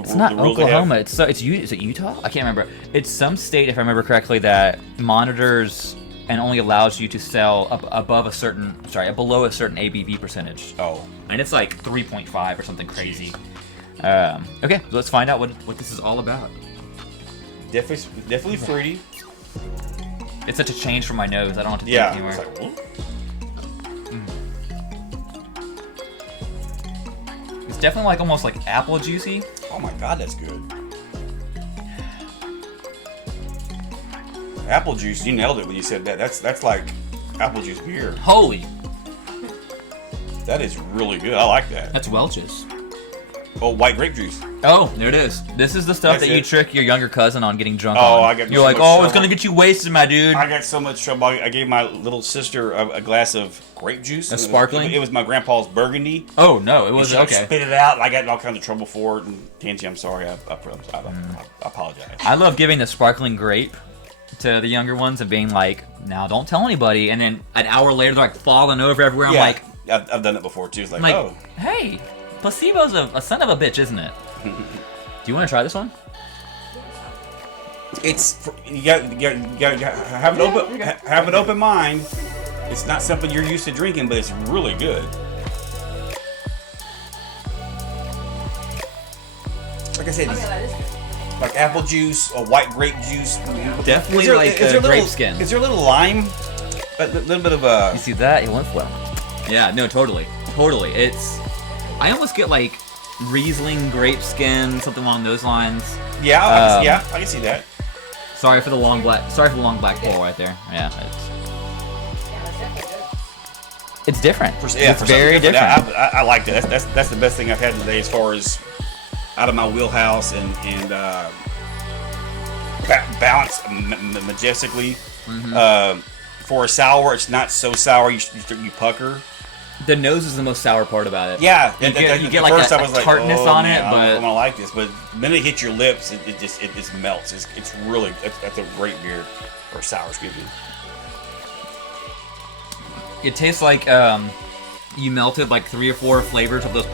it's not rules Oklahoma. Is it Utah? I can't remember. It's some state, if I remember correctly, that monitors and only allows you to sell below a certain ABV percentage. Oh. And it's like 3.5 or something crazy. Okay, so let's find out what this is all about. Definitely fruity. It's such a change from my nose. I don't want to think anymore. It's like, what? It's definitely like almost like apple juicy. Oh my god, that's good. Apple juice, you nailed it when you said that. That's like apple juice beer. Holy. That is really good. I like that. That's Welch's. Oh, white grape juice. Oh, there it is. This is the stuff that you trick your younger cousin on getting drunk on. I got. You're like, trouble. It's gonna get you wasted, my dude. I got so much trouble. I gave my little sister a glass of grape juice. A sparkling? It was my grandpa's Burgundy. Oh no, it was okay. Spit it out, and I got in all kinds of trouble for it. And Tancy, I'm sorry. I apologize. I love giving the sparkling grape to the younger ones and being like, "Now don't tell anybody." And then an hour later, they're like falling over everywhere. I'm like, I've done it before too. It's like, oh, hey, placebo's a son of a bitch, isn't it? Do you want to try this one? It's you got have an open mind. It's not something you're used to drinking, but it's really good. Like I said, like apple juice or white grape juice. Definitely like grape skin. Is there a little lime? A little bit of a. You see that? It went flow. Yeah, no, totally. It's. I almost get like Riesling grape skin, something along those lines. Yeah, I can see that. Sorry for the long black pole right there. Yeah, it's different. It's very different. I like that. That's the best thing I've had today as far as out of my wheelhouse and balanced majestically. Mm-hmm. For a sour, it's not so sour. You pucker. The nose is the most sour part about it. Yeah, you get like a tartness on it, but I'm gonna like this. But the minute it hits your lips, it just melts. It's really that's a great beer or sour. Excuse me. It tastes like you melted like 3 or 4 flavors of those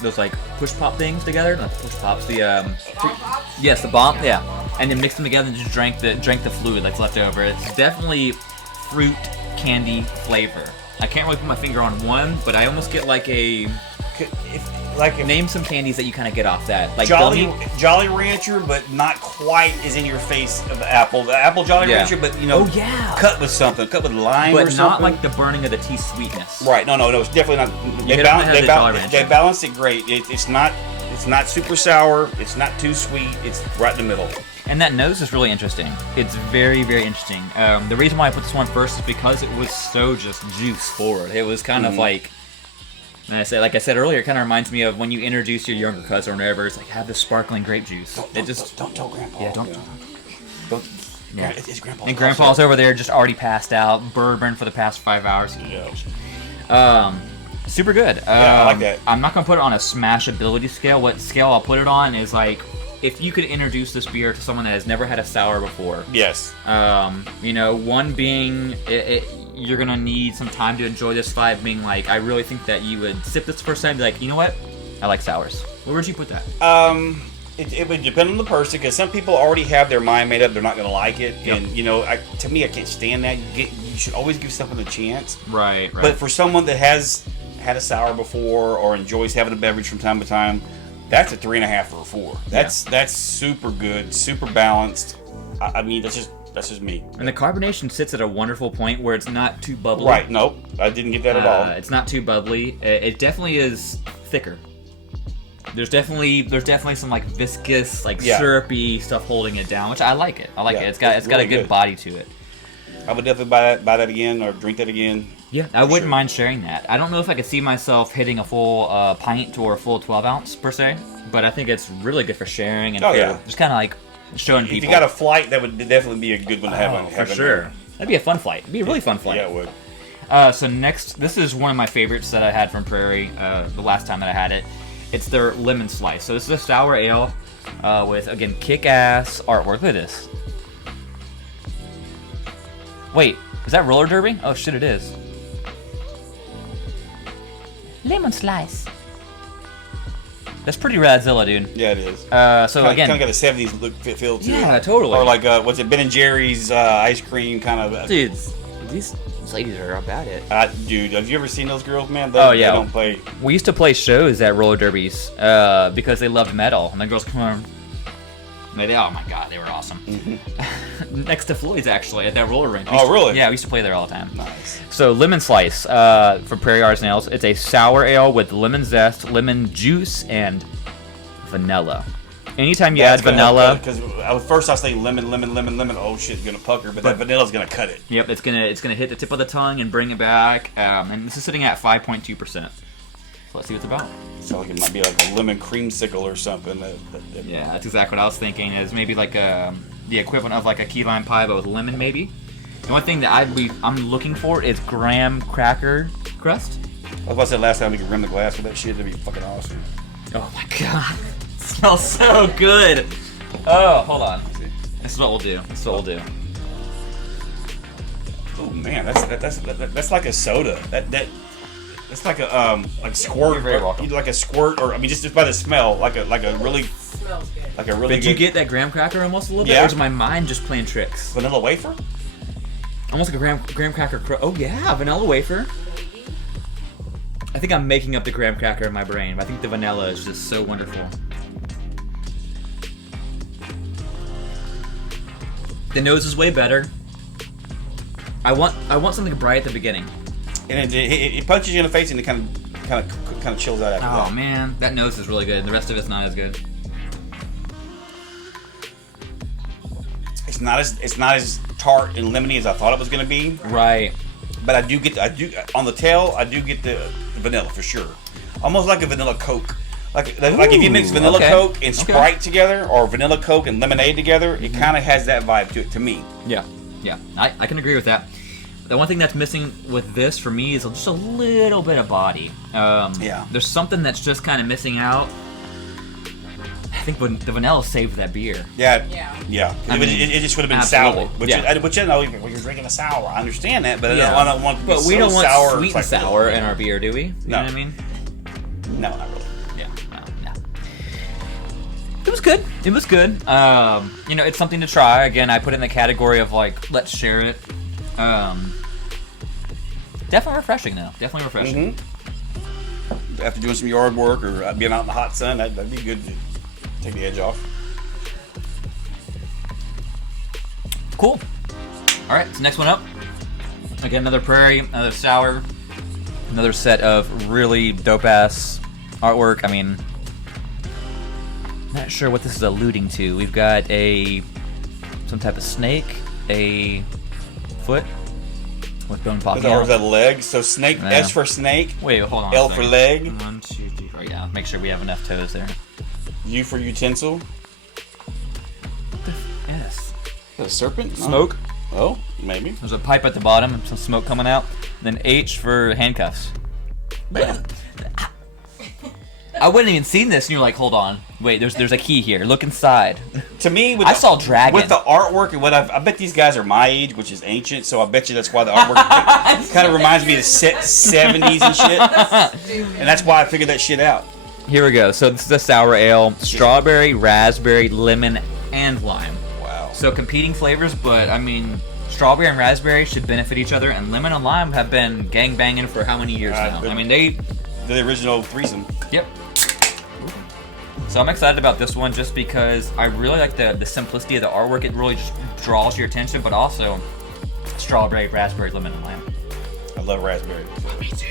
those like push pop things together. Not push pops, yes, the bomb, yeah, and then mixed them together and just drank the fluid that's left over. It's definitely fruit candy flavor. I can't really put my finger on one, but I almost get like name some candies that you kind of get off that, like Jolly Rancher, but not quite as in your face of the apple. The apple Jolly Rancher, but cut with something, cut with lime, but or something. Not like the burning of the tea sweetness. Right? No, it's definitely not. They balanced it great. It's not It's not super sour. It's not too sweet. It's right in the middle. And that nose is really interesting. It's very, very interesting. The reason why I put this one first is because it was so just juice forward. It was kind of like, and like I said earlier, it kind of reminds me of when you introduce your younger cousin or whatever. It's like, have this sparkling grape juice. Don't tell Grandpa. Yeah, don't. Yeah. It's Grandpa's And Grandpa's over there just already passed out, bourbon for the past 5 hours. Super good. I like that. I'm not gonna put it on a smashability scale. What scale I'll put it on is like, if you could introduce this beer to someone that has never had a sour before. Yes. One being you're gonna need some time to enjoy this. 5 being like, I really think that you would sip this the first time and be like, you know what? I like sours. Where would you put that? It would depend on the person, because some people already have their mind made up; they're not going to like it. Yep. And to me, I can't stand that. You should always give something a chance. Right. But for someone that has had a sour before or enjoys having a beverage from time to time, that's a 3.5 or a 4. That's super good, super balanced. I mean, that's just me. And the carbonation sits at a wonderful point where it's not too bubbly. Right? Nope, I didn't get that at all. It's not too bubbly. It definitely is thicker. There's definitely some like viscous, like syrupy stuff holding it down, which I like it. I like it. It's got really a good body to it. I would definitely buy that again or drink that again. Yeah, I wouldn't mind sharing that. I don't know if I could see myself hitting a full pint or a full 12 ounce per se, but I think it's really good for sharing and just kind of like showing people. If you got a flight, that would definitely be a good one to have. For sure. That'd be a fun flight. It'd be a really fun flight. Yeah, it would. So next, this is one of my favorites that I had from Prairie the last time that I had it. It's their lemon slice. So this is a sour ale with, again, kick-ass artwork. Look at this. Wait, is that roller derby? Oh shit, it is. Lemon slice. That's pretty Radzilla, dude. Yeah, it is. So again, kind of got a '70s look feel to it. Yeah, totally. Or like what's it? Ben and Jerry's ice cream kind of. Dude, these ladies are about it. Dude, have you ever seen those girls, man? They don't play. We used to play shows at roller derbies because they loved metal, and the girls come on. Oh my god, they were awesome. Mm-hmm. Next to Floyd's, actually, at that roller rink. Really? Yeah, we used to play there all the time. Nice. So, lemon slice from Prairie Arsenals. It's a sour ale with lemon zest, lemon juice, and vanilla. Anytime you add vanilla, because first I say lemon. Oh shit, it's gonna pucker, but that vanilla's gonna cut it. Yep, it's gonna hit the tip of the tongue and bring it back. And this is sitting at 5.2%. So let's see what it's about. Sounds like it might be like a lemon creamsicle or something. Yeah, that's exactly what I was thinking. Is maybe like the equivalent of like a key lime pie, but with lemon maybe. And one thing that I'm looking for is graham cracker crust. I was about to say last time we could rim the glass with that shit. That'd be fucking awesome. Oh my god, it smells so good. Oh, hold on. This is what we'll do. Oh man, that's like a soda. That's like a squirt. You're very welcome. Like a squirt, or I mean, just by the smell, like a really Smells good. like a really. Did you get that graham cracker almost a little bit? Yeah. Or is my mind just playing tricks? vanilla wafer? Almost like a graham cracker. Oh yeah, vanilla wafer. I think I'm making up the graham cracker in my brain. But I think the vanilla is just so wonderful. The nose is way better. I want something bright at the beginning. And it punches you in the face and it kind of chills out after that. Oh man, that nose is really good. The rest of it's not as good. It's not as tart and lemony as I thought it was going to be. Right. But I do on the tail. I do get the vanilla for sure. Almost like a vanilla Coke. Like if you mix vanilla Coke and Sprite together, or vanilla Coke and lemonade together, it kind of has that vibe to it to me. Yeah. I can agree with that. The one thing that's missing with this for me is just a little bit of body. There's something that's just kind of missing out. I think the vanilla saved that beer. Yeah. It just would have been absolutely. sour. Which I know you're drinking a sour. I understand that, but I don't want to be But we so don't want sour. sweet and sour in our beer, do we? You know what I mean? No, not really. Yeah. No. It was good. It's something to try. Again, I put it in the category of like, let's share it. Definitely refreshing though. Definitely refreshing. Mm-hmm. After doing some yard work or being out in the hot sun, that'd be good to take the edge off. Cool. All right, so next one up. Again, another Prairie, another sour, another set of really dope ass artwork. I mean, Not sure what this is alluding to. We've got some type of snake, a foot with bone popping Or out. is that leg? So snake, No. S for snake, Wait, hold on. L for leg, 1, 2, 3, 4. Yeah, make sure we have enough toes there. U for utensil. Yes. Is that a serpent? No. Smoke. Oh, maybe. There's a pipe at the bottom and some smoke coming out. Then H for handcuffs. Bam. I wouldn't even seen this, and you're like, hold on. Wait, there's a key here. Look inside. To me, I saw dragon. With the artwork and what I bet these guys are my age, which is ancient. So I bet you that's why the artwork kind of reminds me of the 70s and shit. And that's why I figured that shit out. Here we go. So this is a sour ale. Strawberry, raspberry, lemon, and lime. Wow. So competing flavors, but I mean, strawberry and raspberry should benefit each other, and lemon and lime have been gang banging for how many years now? I mean, the original threesome. Yep. So I'm excited about this one just because I really like the simplicity of the artwork. It really just draws your attention, but also strawberry, raspberry, lemon, and lime. I love raspberry. Me too.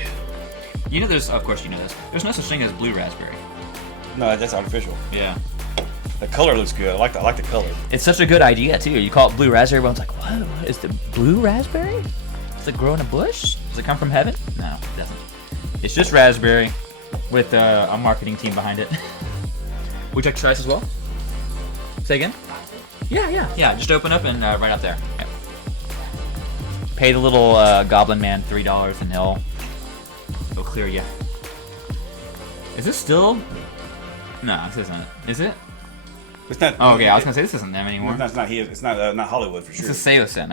You know, of course you know this. There's no such thing as blue raspberry. No, that's artificial. Yeah. The color looks good. I like the color. It's such a good idea too. You call it blue raspberry, everyone's like, what? Is it blue raspberry? Does it grow in a bush? Does it come from heaven? No, it doesn't. It's just raspberry with a marketing team behind it. Would you like to try this as well? Say again? Yeah. Just open up and right out there. Yep. Pay the little goblin man $3 and he'll clear you. Is this still? No, this isn't. Is it? It's not. Oh, okay. I was gonna say this isn't them anymore. It's not here. It's not Hollywood for sure. This is Seosin.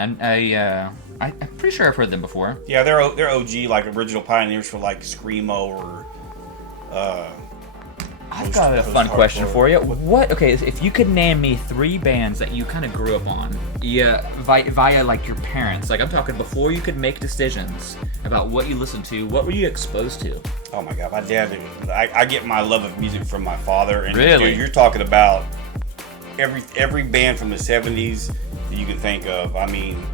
I'm pretty sure I've heard them before. Yeah, they're OG, like original pioneers for like screamo or. I've got a fun question for you. What? Okay, if you could name me 3 bands that you kind of grew up on, via like your parents. Like I'm talking before you could make decisions about what you listened to. What were you exposed to? Oh my God, my dad. I get my love of music from my father. And Really? Dude, you're talking about every band from the '70s that you can think of. I mean,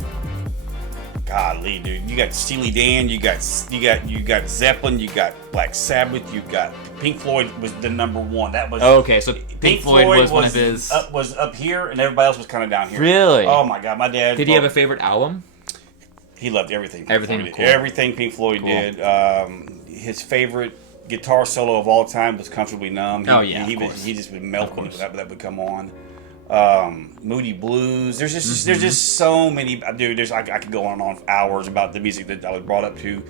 golly, dude, you got Steely Dan, you got Zeppelin, you got Black Sabbath, you got Pink Floyd was the #1. That was okay. So Pink Floyd was one of his. Was up here, and everybody else was kind of down here. Really? Oh my God, my dad. Did he have a favorite album? He loved everything. Everything. Cool. Everything Pink Floyd did. His favorite guitar solo of all time was "Comfortably Numb." He just would melt when that would come on. Moody Blues. There's just so many. Dude, I could go on and on for hours about the music that I was brought up to.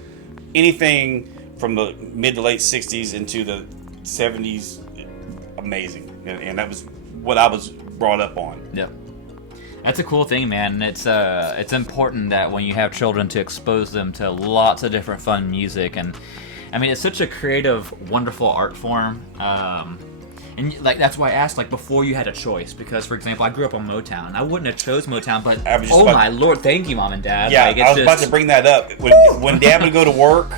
Anything from the mid to late '60s into the '70s, amazing, and that was what I was brought up on. Yep. That's a cool thing, man. It's important that when you have children to expose them to lots of different fun music, and I mean it's such a creative, wonderful art form. And like that's why I asked, like before you had a choice, because for example, I grew up on Motown. I wouldn't have chose Motown, but oh my lord, thank you, mom and dad. Yeah, like, I was about to bring that up. When Dad would go to work,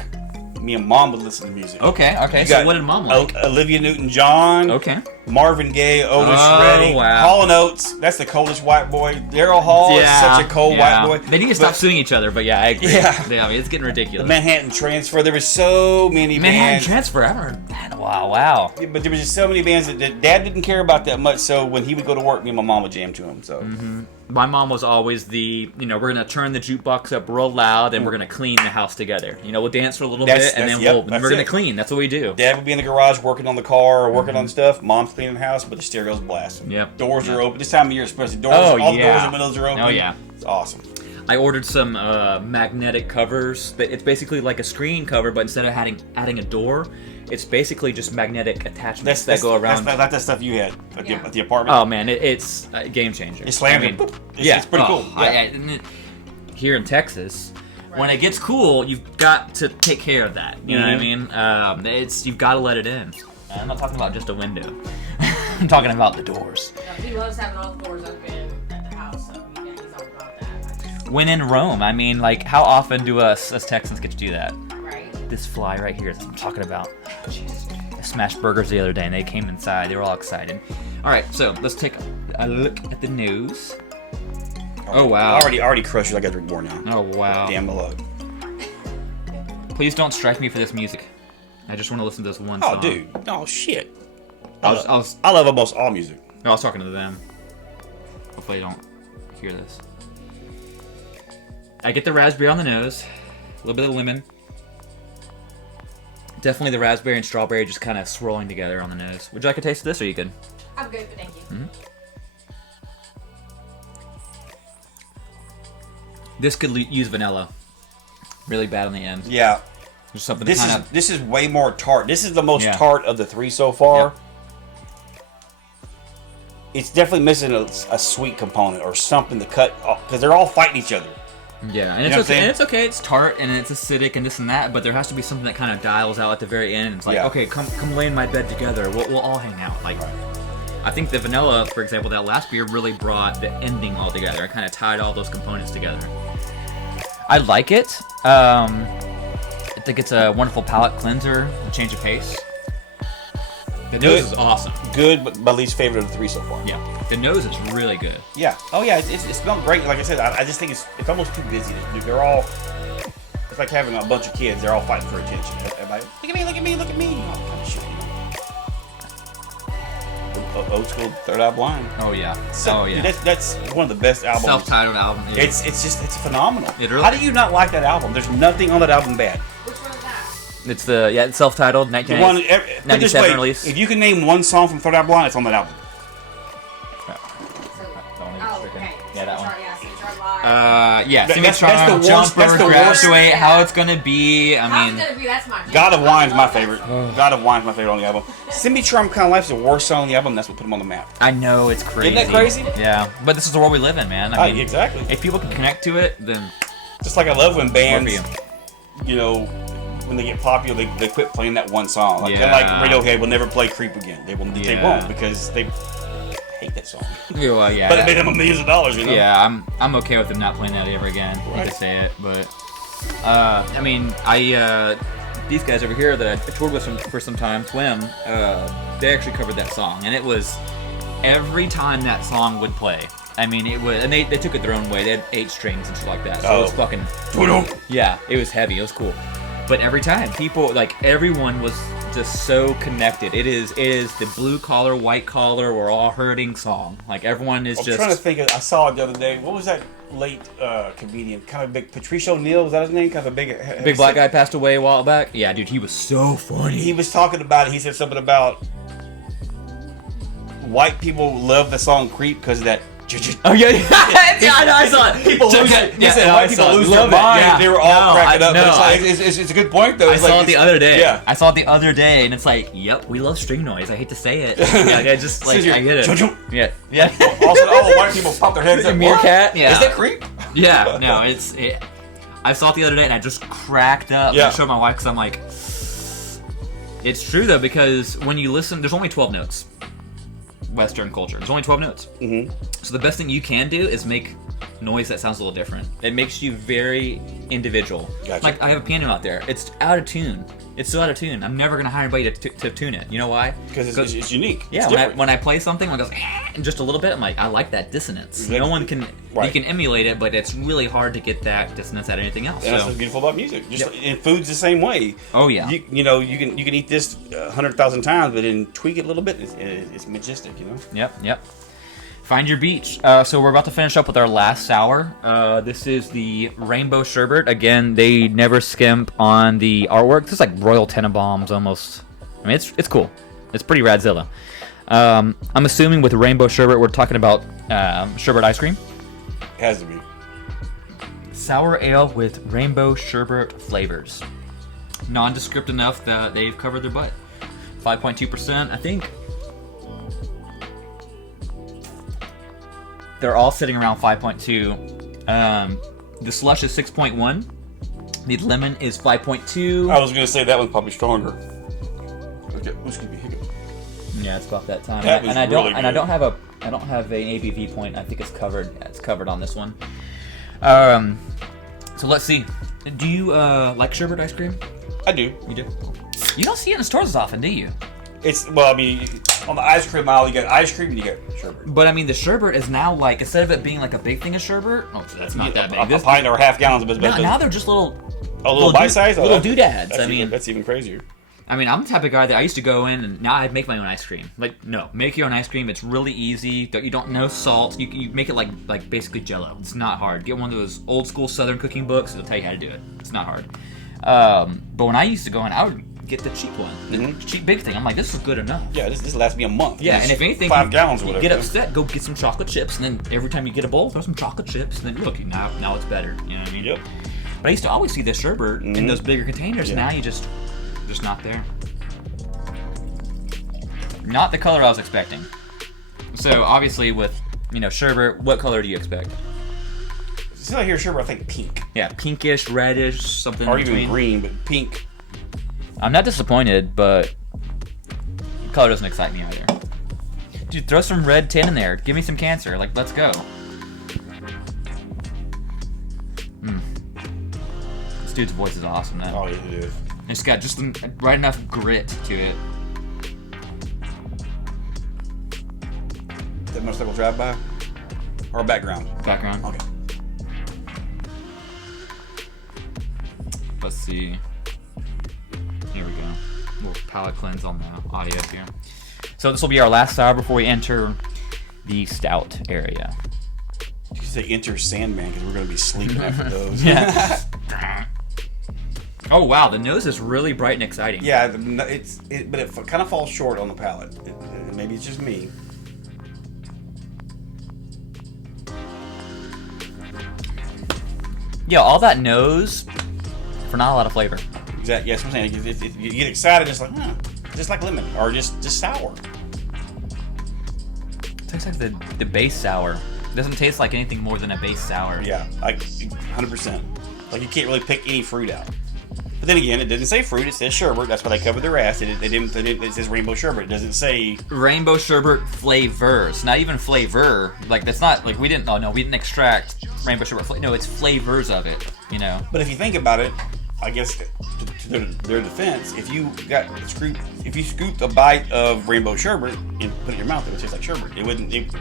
me and Mom would listen to music. Okay. So what did Mom like? Olivia Newton-John. Okay. Marvin Gaye, Otis Redding, wow. Hall & Oates. That's the coldest white boy. Daryl Hall is such a cold white boy. They need to stop suing each other, but yeah, I agree. Yeah. I mean, it's getting ridiculous. The Manhattan Transfer. There were so many Manhattan bands. Transfer. I haven't heard that. Wow. Yeah, but there was just so many bands that Dad didn't care about that much. So when he would go to work, me and my mom would jam to him. So. Mm-hmm. My mom was always we're going to turn the jukebox up real loud and we're going to clean the house together. We'll dance for a little bit and then we're going to clean. That's what we do. Dad would be in the garage working on the car or working on stuff. Mom's cleaning the house, but the stereo's blasting. Yep. Doors are open. This time of year, especially all the doors and windows are open. Oh, yeah. It's awesome. I ordered some magnetic covers. It's basically like a screen cover, but instead of adding a door, it's basically just magnetic attachments that go around. That's that stuff you had at the apartment. Oh man, it's a game changer. It's slamming. It's pretty cool. Yeah. Here in Texas, when it gets cool, you've got to take care of that. You know what I mean? You've got to let it in. I'm not talking about just a window. I'm talking about the doors. No, he loves having all the doors open at the house, so he's all about that. When in Rome, I mean, like, how often do us as Texans get to do that? Right. This fly right here, that's what I'm talking about. I smashed burgers the other day and they came inside. They were all excited. All right, so let's take a look at the news. Oh, wow. I already crushed it. I got to drink more now. Oh, wow. Damn my luck. Please don't strike me for this music. I just want to listen to this one Oh, song. dude. Oh, shit. I was I love almost all music. I was talking to them. Hopefully, you don't hear this. I get the raspberry on the nose, a little bit of lemon. Definitely the raspberry and strawberry just kind of swirling together on the nose. Would you like a taste of this, or are you good? I'm good, thank you. Mm-hmm. This could use vanilla. Really bad on the end. Yeah. There's something This is way more tart. This is the most Yeah. tart of the three so far. Yeah. It's definitely missing a sweet component or something to cut because they're all fighting each other. Yeah, and You know it's what I'm okay. saying? And it's okay. It's tart and it's acidic and this and that, but there has to be something that kind of dials out at the very end. It's like, Yeah. okay, come lay in my bed together. We'll all hang out. Like, I think the vanilla, for example, that last beer really brought the ending all together. It kind of tied all those components together. I like it. I think it's a wonderful palate cleanser, a change of pace. The nose is awesome. Good, but my least favorite of the three so far. Yeah, the nose is really good. Yeah. Oh yeah, it smells great. Like I said, I just think it's almost too busy. They're all. It's like having a bunch of kids. They're all fighting for attention. Everybody, look at me, look at me, look at me. All kind of shit. Old school Third Eye Blind. Oh yeah. So, oh yeah. Dude, that's one of the best albums. Self-titled album. Yeah. It's phenomenal. It really- How do you not like that album? There's nothing on that album bad. Which one is that? It's it's self-titled, The one, 1997 put it this way, release. if you can name one song from Third Eye Blind, it's on that album. Oh, okay. Yeah, that one. Yeah, Citrus Live. Yeah, That's Semi-Charm, the worst- Jumper, that's the worst. Graduate, How It's Gonna Be. I How's mean, it gonna be? That's my jam. God of Wine's my I love that favorite. song. God of Wine's my favorite on the album. Semi-Charm Kind of Life's the worst song on the album. That's what put him on the map. I know it's crazy. Isn't that crazy? Yeah, but this is the world we live in, man. I mean, Exactly. if people can connect to it, then Just like I love when bands, More you know, when they get popular, they quit playing that one song. Like, Yeah. like Radiohead will never play Creep again. They won't Yeah. because they hate that song. yeah, well, yeah. But it made them millions of dollars, you know? Yeah, I'm okay with them not playing that ever again. I hate to Right. say it, but I mean, these guys over here that I toured with for some time, Twim, they actually covered that song, and it was every time that song would play. I mean, it was, and they took it their own way. They had 8 strings and shit like that, so it was fucking. Yeah, it was heavy. It was cool, but every time people, like everyone, was just so connected. It is the blue collar, white collar, we're all hurting song. Like everyone is I'm just. trying to think. I saw it the other day. What was that late comedian? Kind of big. Patrice O'Neal, was that his name? Kind of a big. Big black guy passed away a while back. Yeah, dude, he was so funny. He was talking about it. He said something about white people love the song "Creep" because of that. Oh yeah, yeah, I know, I saw it. People lose it. He said no, white I people saw it. lose Love their it, mind. yeah. They were all No, cracking up. no, But it's a good point though. I saw it the other day. Yeah. I saw it the other day, and it's like, yep, we love string noise. I hate to say it. Yeah, I just like I get it. Yeah, yeah. Also, white people pop their heads up. Meerkat. What? Yeah. Is that Creep? Yeah. No, I saw it the other day, and I just cracked up. Yeah. And I showed my wife because I'm like, it's true though, because when you listen, there's only 12 notes. Western culture. There's only 12 notes. Mm-hmm. So the best thing you can do is make noise that sounds a little different. It makes you very individual. Gotcha. Like I have a piano out there. It's out of tune. It's still out of tune. I'm never gonna hire anybody to tune it. You know why? Because it's unique. Yeah, It's when I play something, when it goes just a little bit, I'm like, I like that dissonance. Exactly. No one can. Right. You can emulate it, but it's really hard to get that dissonance out of anything else. And that's So, what's beautiful about music. Just Yep. and food's the same way. oh yeah. You know you can eat this 100,000 times, but then tweak it a little bit. It's majestic, you know. Yep. Find your beach. So we're about to finish up with our last sour. This is the Rainbow Sherbet. Again, they never skimp on the artwork. This is like Royal Tenenbaums almost. I mean, it's cool. It's pretty radzilla. I'm assuming with Rainbow Sherbet, we're talking about sherbet ice cream. Has to be. Sour ale with Rainbow Sherbet flavors. Nondescript enough that they've covered their butt. 5.2%, I think. They're all sitting around 5.2. The slush is 6.1. The lemon is 5.2. I was gonna say that one's probably stronger. Okay, excuse me. Hiccup. Yeah, it's about that time. That was and I don't really and I good. don't have an ABV point. I think it's covered. It's covered on this one. So let's see. Do you like sherbet ice cream? I do. You do. You don't see it in the stores as often, do you? It's I mean, on the ice cream aisle, you got ice cream and you got sherbet. But I mean, the sherbet is now like, instead of it being like a big thing of sherbet, that's not that big. A pint or half gallons of it. Now they're just little bite size. little doodads. I mean, that's even crazier. I mean, I'm the type of guy that I used to go in and now I'd make my own ice cream. Like, no, make your own ice cream. It's really easy. You don't know salt. You make it like basically Jell-O. It's not hard. Get one of those old school Southern cooking books. It'll tell you how to do it. It's not hard. But when I used to go in, I would get the cheap one, the cheap big thing. I'm like, this is good enough. Yeah, this lasts me a month. Yeah, and if anything, 5 gallons or you whatever. get upset, go get some chocolate chips, and then every time you get a bowl, throw some chocolate chips, and then look, now it's better. You know what I mean? Yep. But I used to always see the sherbet in those bigger containers. Yeah. Now you just not there. Not the color I was expecting. So obviously with sherbet, what color do you expect? Since I hear sherbet, I think pink. Yeah, pinkish, reddish, something Or in even between. green, but pink. I'm not disappointed, but color doesn't excite me either. Dude, throw some red tin in there. Give me some cancer. Like, let's go. This dude's voice is awesome, though. Oh, yeah, it is. It's got just right enough grit to it. That motorcycle drive-by? Or background? Background. Okay. Let's see. Here we go. A little palate cleanse on the audio here. So this will be our last sour before we enter the stout area. You could say enter Sandman because we're going to be sleeping after those. Yeah. Oh wow, the nose is really bright and exciting. Yeah, but it kind of falls short on the palate. Maybe it's just me. Yeah, all that nose for not a lot of flavor. Exactly. Yes, I'm saying you get excited, it's like, just like lemon or just sour. It tastes like the base sour. It doesn't taste like anything more than a base sour. Yeah, like 100%. Like you can't really pick any fruit out. But then again, it doesn't say fruit. It says sherbet. That's why they covered their ass. It says rainbow sherbet. It doesn't say Rainbow sherbet flavors. Not even flavor. Like that's not like we didn't extract rainbow sherbet. No, it's flavors of it. But if you think about it, I guess to their defense, if you scooped a bite of rainbow sherbet and put it in your mouth, it would taste like sherbet.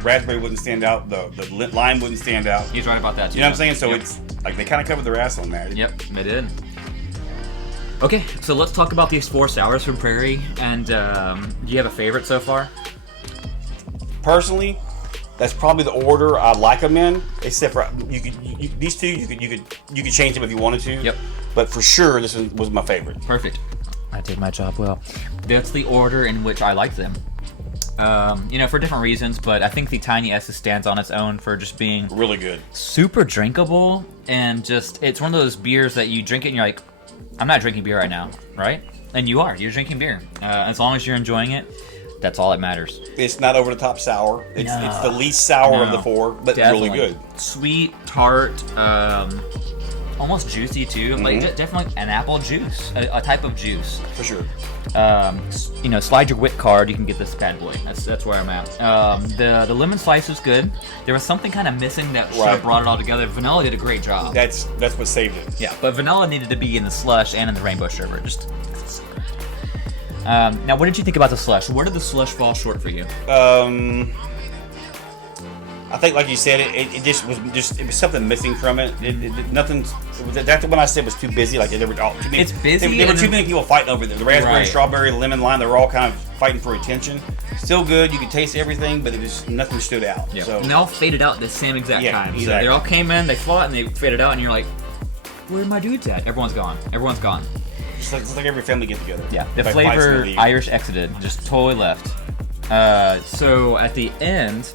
Raspberry wouldn't stand out. The lime wouldn't stand out. He's right about that too. You know what I'm saying? So Yep. it's like they kind of covered their ass on that. Yep, they did. Okay, so let's talk about these 4 sours from Prairie. And do you have a favorite so far? Personally, that's probably the order I like them in. Except for these two, you could change them if you wanted to. Yep. But for sure, this one was my favorite. Perfect. I did my job well. That's the order in which I like them. For different reasons, but I think the Tiny S stands on its own for just being Really good. super drinkable and just it's one of those beers that you drink it and you're like, I'm not drinking beer right now, right? And you're drinking beer. As long as you're enjoying it, that's all that matters. It's not over the top sour. It's No. it's the least sour of No. the 4, but Definitely. really good. Sweet, tart, almost juicy too. Like definitely an apple juice, a type of juice. For sure. Slide your wit card, you can get this bad boy. That's where I'm at. The lemon slice was good. There was something kind of missing that should have Right. brought it all together. Vanilla did a great job. That's what saved it. Yeah, but vanilla needed to be in the slush and in the rainbow sherbet. Just so good. Now, what did you think about the slush? Where did the slush fall short for you? I think, like you said, it was something missing from it. That's the one I said was too busy. Like there were all too many. It's busy There were and- too many people fighting over it. The raspberry, Right. strawberry, lemon, lime. They were all kind of fighting for attention. Still good. You could taste everything, but nothing stood out. Yeah. So And they all faded out at the same exact Yeah, time. So exactly. they all came in, they fought, and they faded out, and you're like, where are my dudes at? Everyone's gone. Everyone's gone. it's like every family get together. Yeah, the Everybody fights in flavor the league. Irish exited, just totally left. So at the end,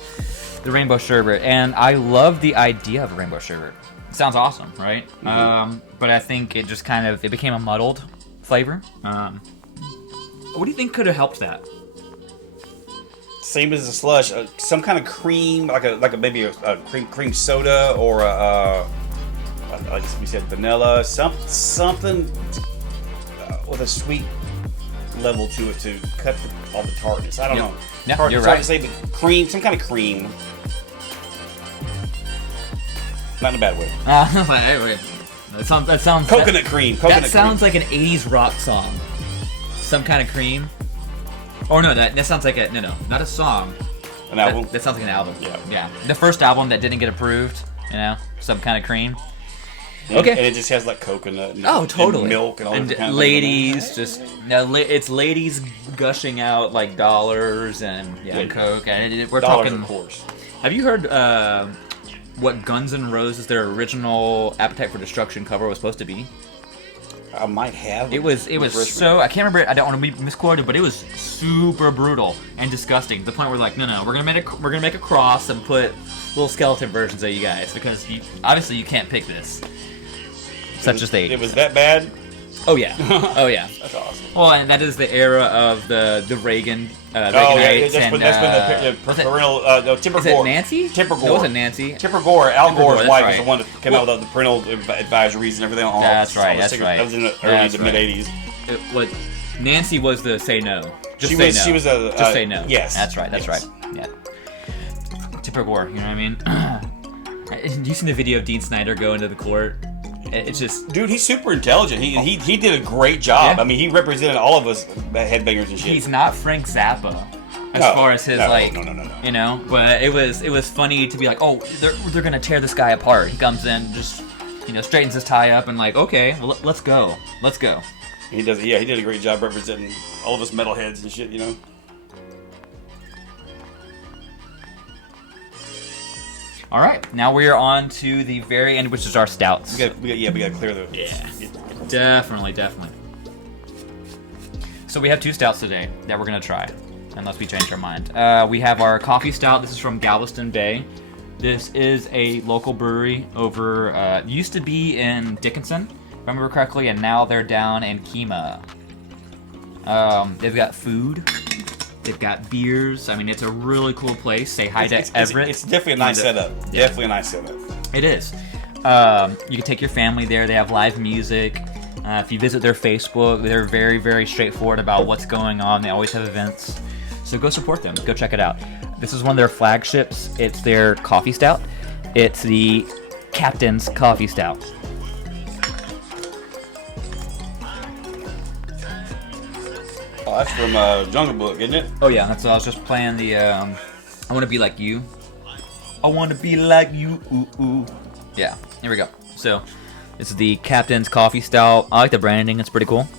the rainbow sherbet, and I love the idea of a rainbow sherbet. It sounds awesome, right? But I think it just it became a muddled flavor. What do you think could have helped that? Same as the slush, some kind of cream, like maybe a cream soda or like we said, vanilla, something with a sweet level to it to cut all the tartness. I don't Yep. know. Yeah, Hard- you're it's hard right. to say, but cream, some kind of cream. Not in a bad way. Wait. That sounds Coconut cream. Coconut That sounds like an 80s rock song. Some kind of cream. Oh no, that sounds like not a song. cream. An album. That sounds like an album. Yeah. Yeah. The first album that didn't get approved, Some kind of cream. Okay. And it just has like coconut and, Oh, totally. and milk and all and that kind of ladies things. just it's ladies gushing out like dollars and coke and we're Dollars, talking. of course. Have you heard what Guns N' Roses their original Appetite for Destruction cover was supposed to be? I might have. It was so I can't remember it. I don't want to be misquoted, but it was super brutal and disgusting. To the point where like no, we're gonna make a cross and put little skeleton versions of you guys because obviously you can't pick this. Such as the 80s. It was that bad? Oh yeah. Oh yeah. That's awesome. Well, and that is the era of the Reagan. That's Reaganites when the parental Tipper is it Gore. Nancy? Tipper Gore. No, it wasn't Nancy. Tipper Gore, Al Tipper Gore, Gore's that's wife, right. was the one that came out with the parental advisories and everything. That's right. That was in the early to mid '80s. What Nancy was the say no. Just She say was. no. She was a. Just say no. Yes. That's right. That's yes. right. Yeah. Tipper Gore. You know what I mean? You seen the video of Dean Snyder go into the court? It's just. Dude, he's super intelligent. He did a great job. Yeah. I mean, he represented all of us headbangers and shit. He's not Frank Zappa. As No, far as his no, like, no. you know, but it was funny to be like, oh, they're gonna tear this guy apart. He comes in, just straightens his tie up, and like, okay, well, let's go. He does. Yeah, he did a great job representing all of us metalheads and shit. You know. All right, now we are on to the very end, which is our stouts. We gotta clear the. Yeah, definitely. So we have 2 stouts today that we're gonna try, unless we change our mind. We have our coffee stout. This is from Galveston Bay. This is a local brewery over. Used to be in Dickinson, if I remember correctly, and now they're down in Kemah. They've got food. They've got beers. I mean, it's a really cool place. Say hi to Everett. It's definitely a nice setup. Yeah. Definitely a nice setup. It is. You can take your family there. They have live music. If you visit their Facebook, they're very, very straightforward about what's going on. They always have events. So go support them. Go check it out. This is one of their flagships. It's their coffee stout. It's the Captain's Coffee Stout. Oh, that's from Jungle Book, isn't it? Oh yeah, that's I was just playing the I Want to Be Like You. I want to be like you. Ooh, ooh. Yeah, here we go. So, this is the Captain's Coffee Stout. I like the branding. It's pretty cool.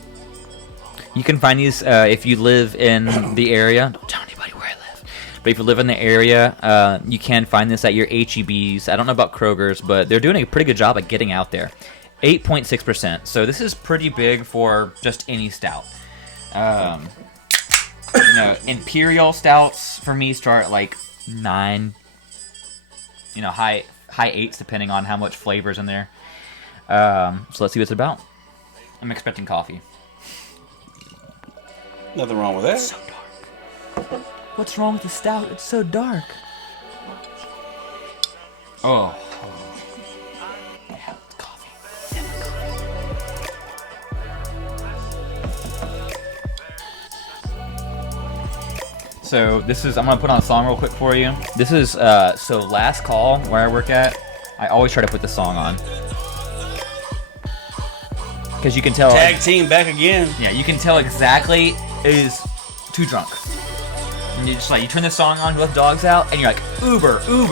You can find these if you live in the area. Don't tell anybody where I live. But if you live in the area, you can find this at your HEBs. I don't know about Kroger's, but they're doing a pretty good job at getting out there. 8.6%. So this is pretty big for just any stout. Imperial stouts for me start at like 9. High 8s depending on how much flavor's in there. So let's see what it's about. I'm expecting coffee. Nothing wrong with that. It's so dark. What's wrong with the stout? It's so dark. Oh. Yeah, coffee. So this is, I'm gonna put on a song real quick for you. This is, so Last Call, where I work at, I always try to put the song on. Because you can tell. Tag team back again. Yeah, you can tell exactly is too drunk. And you just like, you turn the song on, you let the dogs out, and you're like, Uber. And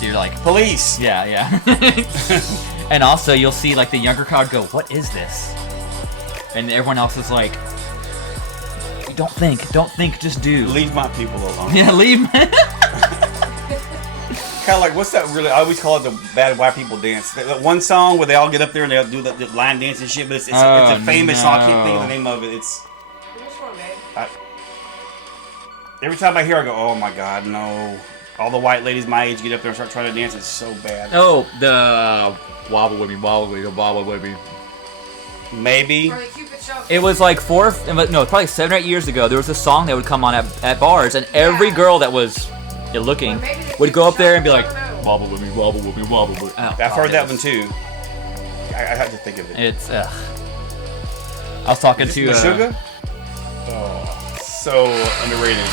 you're like, Police. yeah. And also, you'll see like the younger crowd go, what is this? And everyone else is like, don't think, just do. Leave my people alone. Yeah, leave. Kind of like, what's that really? I always call it the bad white people dance. That one song where they all get up there and they'll do the line dance and shit, but it's a famous song. I can't think of the name of it. It's. Which one, babe? Every time I hear it, I go, oh my god, no. All the white ladies my age get up there and start trying to dance. It's so bad. Oh, the wobble with me. Maybe. Or the Cupid show. It was like probably 7 or 8 years ago. There was a song that would come on at bars, and every girl that was looking would go up there and be like, wobble with me. Oh, I've heard that one too. I had to think of it. It's I was talking to Sugar. Oh, so underrated.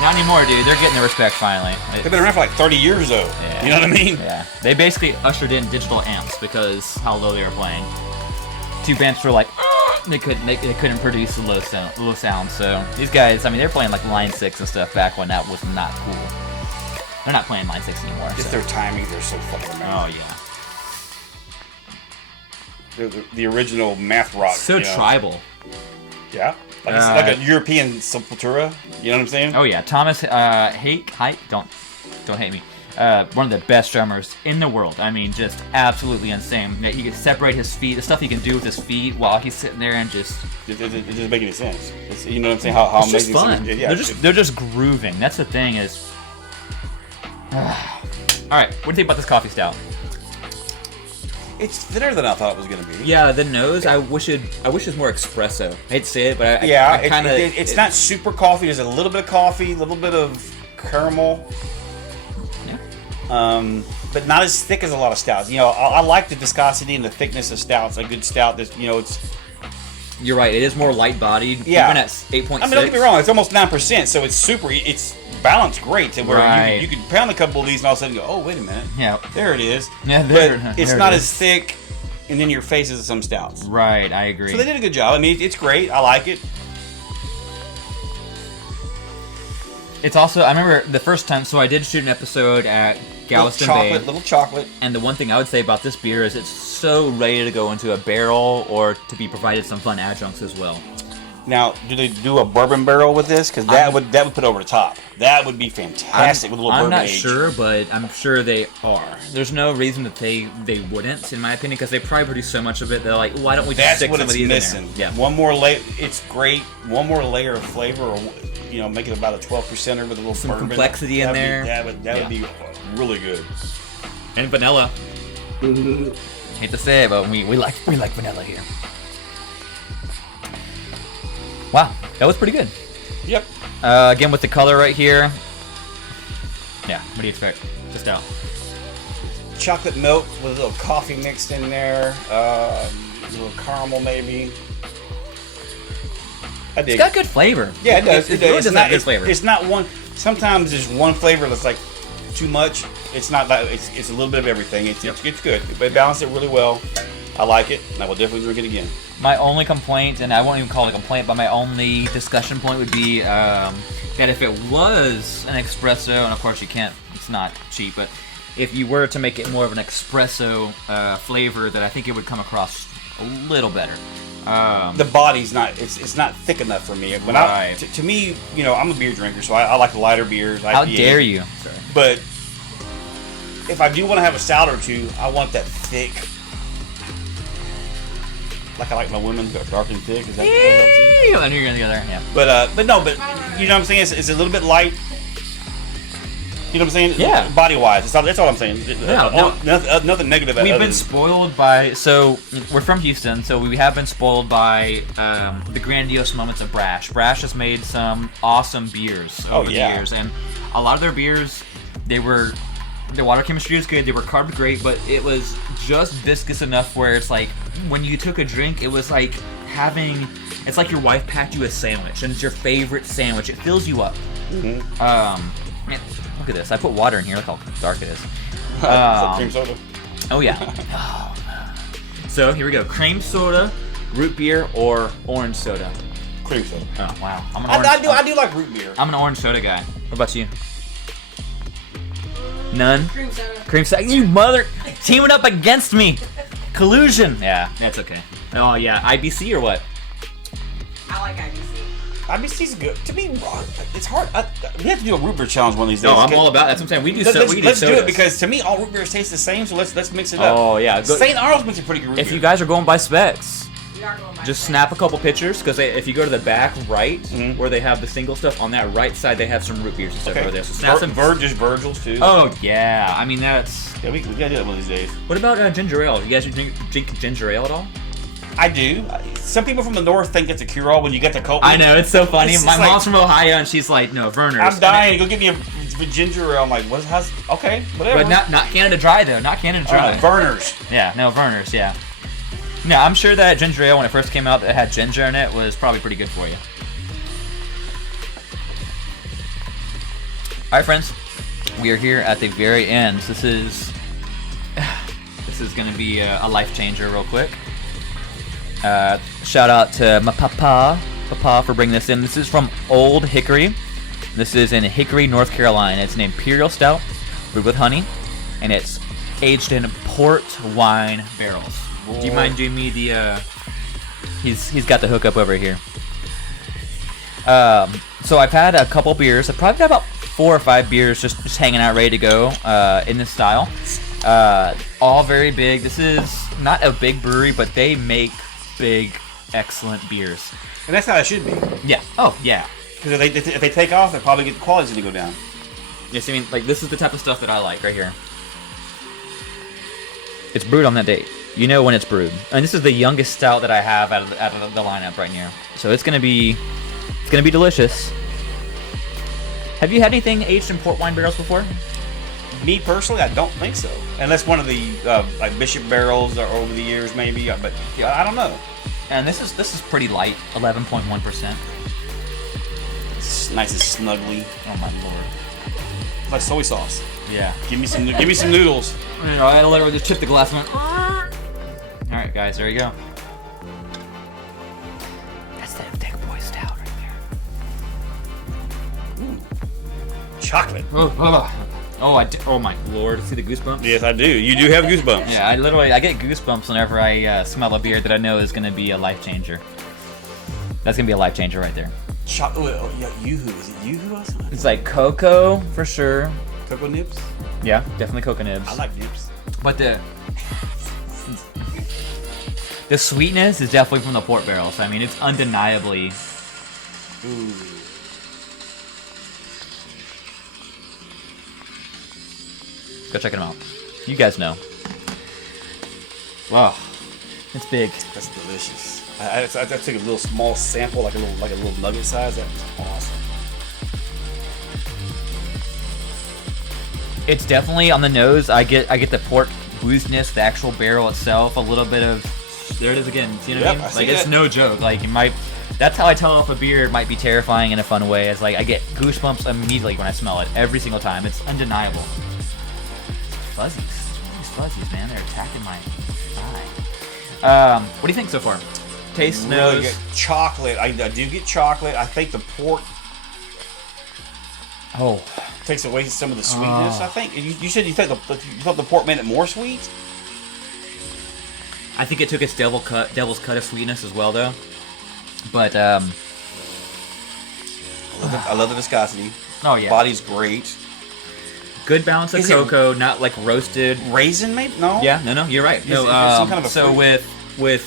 Not anymore, dude. They're getting the respect finally. They've been around for like 30 years though. Yeah. You know what I mean? Yeah. They basically ushered in digital amps because how low they were playing. 2 bands were like, they couldn't produce the low sound. So these guys, I mean, they're playing like Line 6 and stuff back when that was not cool. They're not playing Line 6 anymore. Just so. their timings are so fucking amazing. Oh, yeah. The original math rock. So tribal. Yeah. Like, it's like a European Sepultura. You know what I'm saying? Oh, yeah. Thomas Hake, don't hate me. One of the best drummers in the world. I mean, just absolutely insane. He can separate his feet, the stuff he can do with his feet while he's sitting there and just... It doesn't make any sense. You know what I'm saying? How it's amazing just fun. Yeah, they're just grooving. That's the thing is... Alright, what do you think about this coffee stout? It's thinner than I thought it was going to be. Yeah, the nose, I wish it was more espresso. I hate to say it, but it's not super coffee. There's a little bit of coffee, a little bit of caramel. But not as thick as a lot of stouts. You know, I like the viscosity and the thickness of stouts. A good stout, it's... You're right, it is more light-bodied, yeah. even at 8.6. I mean, don't get me wrong, it's almost 9%, so it's balanced great to where you can pound a couple of these and all of a sudden go, oh, wait a minute. Yeah. There it is. Yeah, but it's not as thick and in your face as some stouts. Right, I agree. So they did a good job. I mean, it's great. I like it. It's also, I remember the first time, so I did shoot an episode at Galveston Bay. Little chocolate. And the one thing I would say about this beer is it's so ready to go into a barrel or to be provided some fun adjuncts as well. Now, do they do a bourbon barrel with this? Because that would put it over the top. That would be fantastic with a little bourbon I'm not age. sure, but I'm sure they are. There's no reason that they wouldn't, in my opinion, because they probably produce so much of it. They're like, why don't we just stick some of these missing. in there? Yeah. One more layer. It's great. One more layer of flavor, or make it about a 12%er with a little some bourbon. Complexity in there. That would be really good. And vanilla. Hate to say it, but we like vanilla here. Wow, that was pretty good. Yep. Again with the color right here. Yeah, what do you expect? Just out. Chocolate milk with a little coffee mixed in there. A little caramel maybe. I dig. It's got good flavor. Yeah, it does. It really does have good flavor. It's not one. Sometimes there's one flavor that's like too much. It's not that. It's a little bit of everything. It's good. They balance it really well. I like it, and I will definitely drink it again. My only complaint, and I won't even call it a complaint, but my only discussion point would be that if it was an espresso, and of course you can't, it's not cheap, but if you were to make it more of an espresso flavor, that I think it would come across a little better. The body's not, it's not thick enough for me. When to me, I'm a beer drinker, so I like the lighter beers. How IPA. dare you? Sorry. But if I do want to have a stout or two, I want that thick. Like I like my women dark and thick. Is that what I'm saying? I knew you were gonna go there. Yeah. But you know what I'm saying? It's a little bit light. You know what I'm saying? Yeah. Body wise, that's all I'm saying. Nothing negative. We've been spoiled by. So we're from Houston, so we have been spoiled by the grandiose moments of Brash. Brash has made some awesome beers over the years, and a lot of their beers, the water chemistry was good. They were carved great, but it was just viscous enough where it's like when you took a drink, it was like it's like your wife packed you a sandwich, and it's your favorite sandwich. It fills you up. Mm-hmm. Man, look at this. I put water in here. Look how dark it is. Cream soda. Oh yeah. So here we go. Cream soda, root beer, or orange soda. Cream soda. Oh wow. I do like root beer. I'm an orange soda guy. What about you? None? Cream soda. Cream soda. You mother... Teaming up against me. Collusion. Yeah, that's okay. Oh, yeah. IBC or what? I like IBC. IBC's good. To me, it's hard. We have to do a root beer challenge one of these days. No, I'm all about it. That's what I'm saying. Let's do it because to me, all root beers taste the same, so let's mix it up. Oh, yeah. St. Arnold's makes a pretty good root beer. If you guys are going by specs... Just Just snap a couple pictures, because if you go to the back right, where they have the single stuff, on that right side they have some root beers and stuff over there. So snap some. Just Virgil's too. Oh yeah, I mean that's. Yeah, we gotta do that one of these days. What about ginger ale? You guys drink ginger ale at all? I do. Some people from the north think it's a cure-all when you get the cold. I know, it's so funny. It's My like, mom's from Ohio, and she's like, "No, Verner's." I'm dying. Go get me a ginger ale. I'm like, how's okay, whatever. But not Canada Dry though. Not Canada Dry. Verner's. Yeah, no Verner's. Yeah. No, I'm sure that ginger ale, when it first came out, that had ginger in it, was probably pretty good for you. All right, friends, we are here at the very end. This is going to be a life changer, real quick. Shout out to my papa for bringing this in. This is from Old Hickory. This is in Hickory, North Carolina. It's an Imperial Stout brewed with honey, and it's aged in port wine barrels. Do you mind doing me the? He's got the hookup over here. So I've had a couple beers. I've probably got about 4 or 5 beers just hanging out, ready to go in this style. All very big. This is not a big brewery, but they make big, excellent beers. And that's how it should be. Yeah. Oh, yeah. Because if they take off, they probably get the quality's going to go down. Yes, I mean, like, this is the type of stuff that I like right here. It's brewed on that date. You know when it's brewed. And this is the youngest stout that I have out of the lineup right now. So it's gonna be delicious. Have you had anything aged in port wine barrels before? Me personally, I don't think so. Unless one of the like Bishop barrels or over the years, maybe. But I don't know. And this is pretty light, 11.1%. It's nice and snuggly. Oh my lord. It's like soy sauce. Yeah. Give me some noodles. You know, I literally just chipped the glass and went. All right, guys, there you go. That's that thick boy stout right there. Ooh. Chocolate. Oh my lord! See the goosebumps? Yes, I do. You do have goosebumps. Yeah, I get goosebumps whenever I smell a beer that I know is gonna be a life changer. That's gonna be a life changer right there. Chocolate. Oh, yeah, Yoo-hoo. Is it Yoo-hoo also? It's like cocoa for sure. Cocoa nibs? Yeah, definitely cocoa nibs. I like nibs. But the sweetness is definitely from the port barrel. So I mean, it's undeniably. Ooh. Go check them out. You guys know. Wow, it's big. That's delicious. I took a little small sample, like a little nugget size. That was awesome. It's definitely on the nose. I get the port booziness, the actual barrel itself, a little bit of. There it is again. You know what I mean? Like it's no joke. Like you might. That's how I tell if a beer might be terrifying in a fun way. It's like I get goosebumps immediately when I smell it every single time. It's undeniable. Fuzzies. These fuzzies, man, they're attacking my eye. What do you think so far? Taste, really nose. good. Chocolate. I do get chocolate. I think the port takes away some of the sweetness. I think you said you thought the port made it more sweet. I think it took its devil's cut of sweetness as well, though. But I love the viscosity. Oh yeah, Body's great. Good balance of cocoa, not like roasted. Raisin, maybe? No. Yeah, no, you're right. No, some kind of a so fruit? with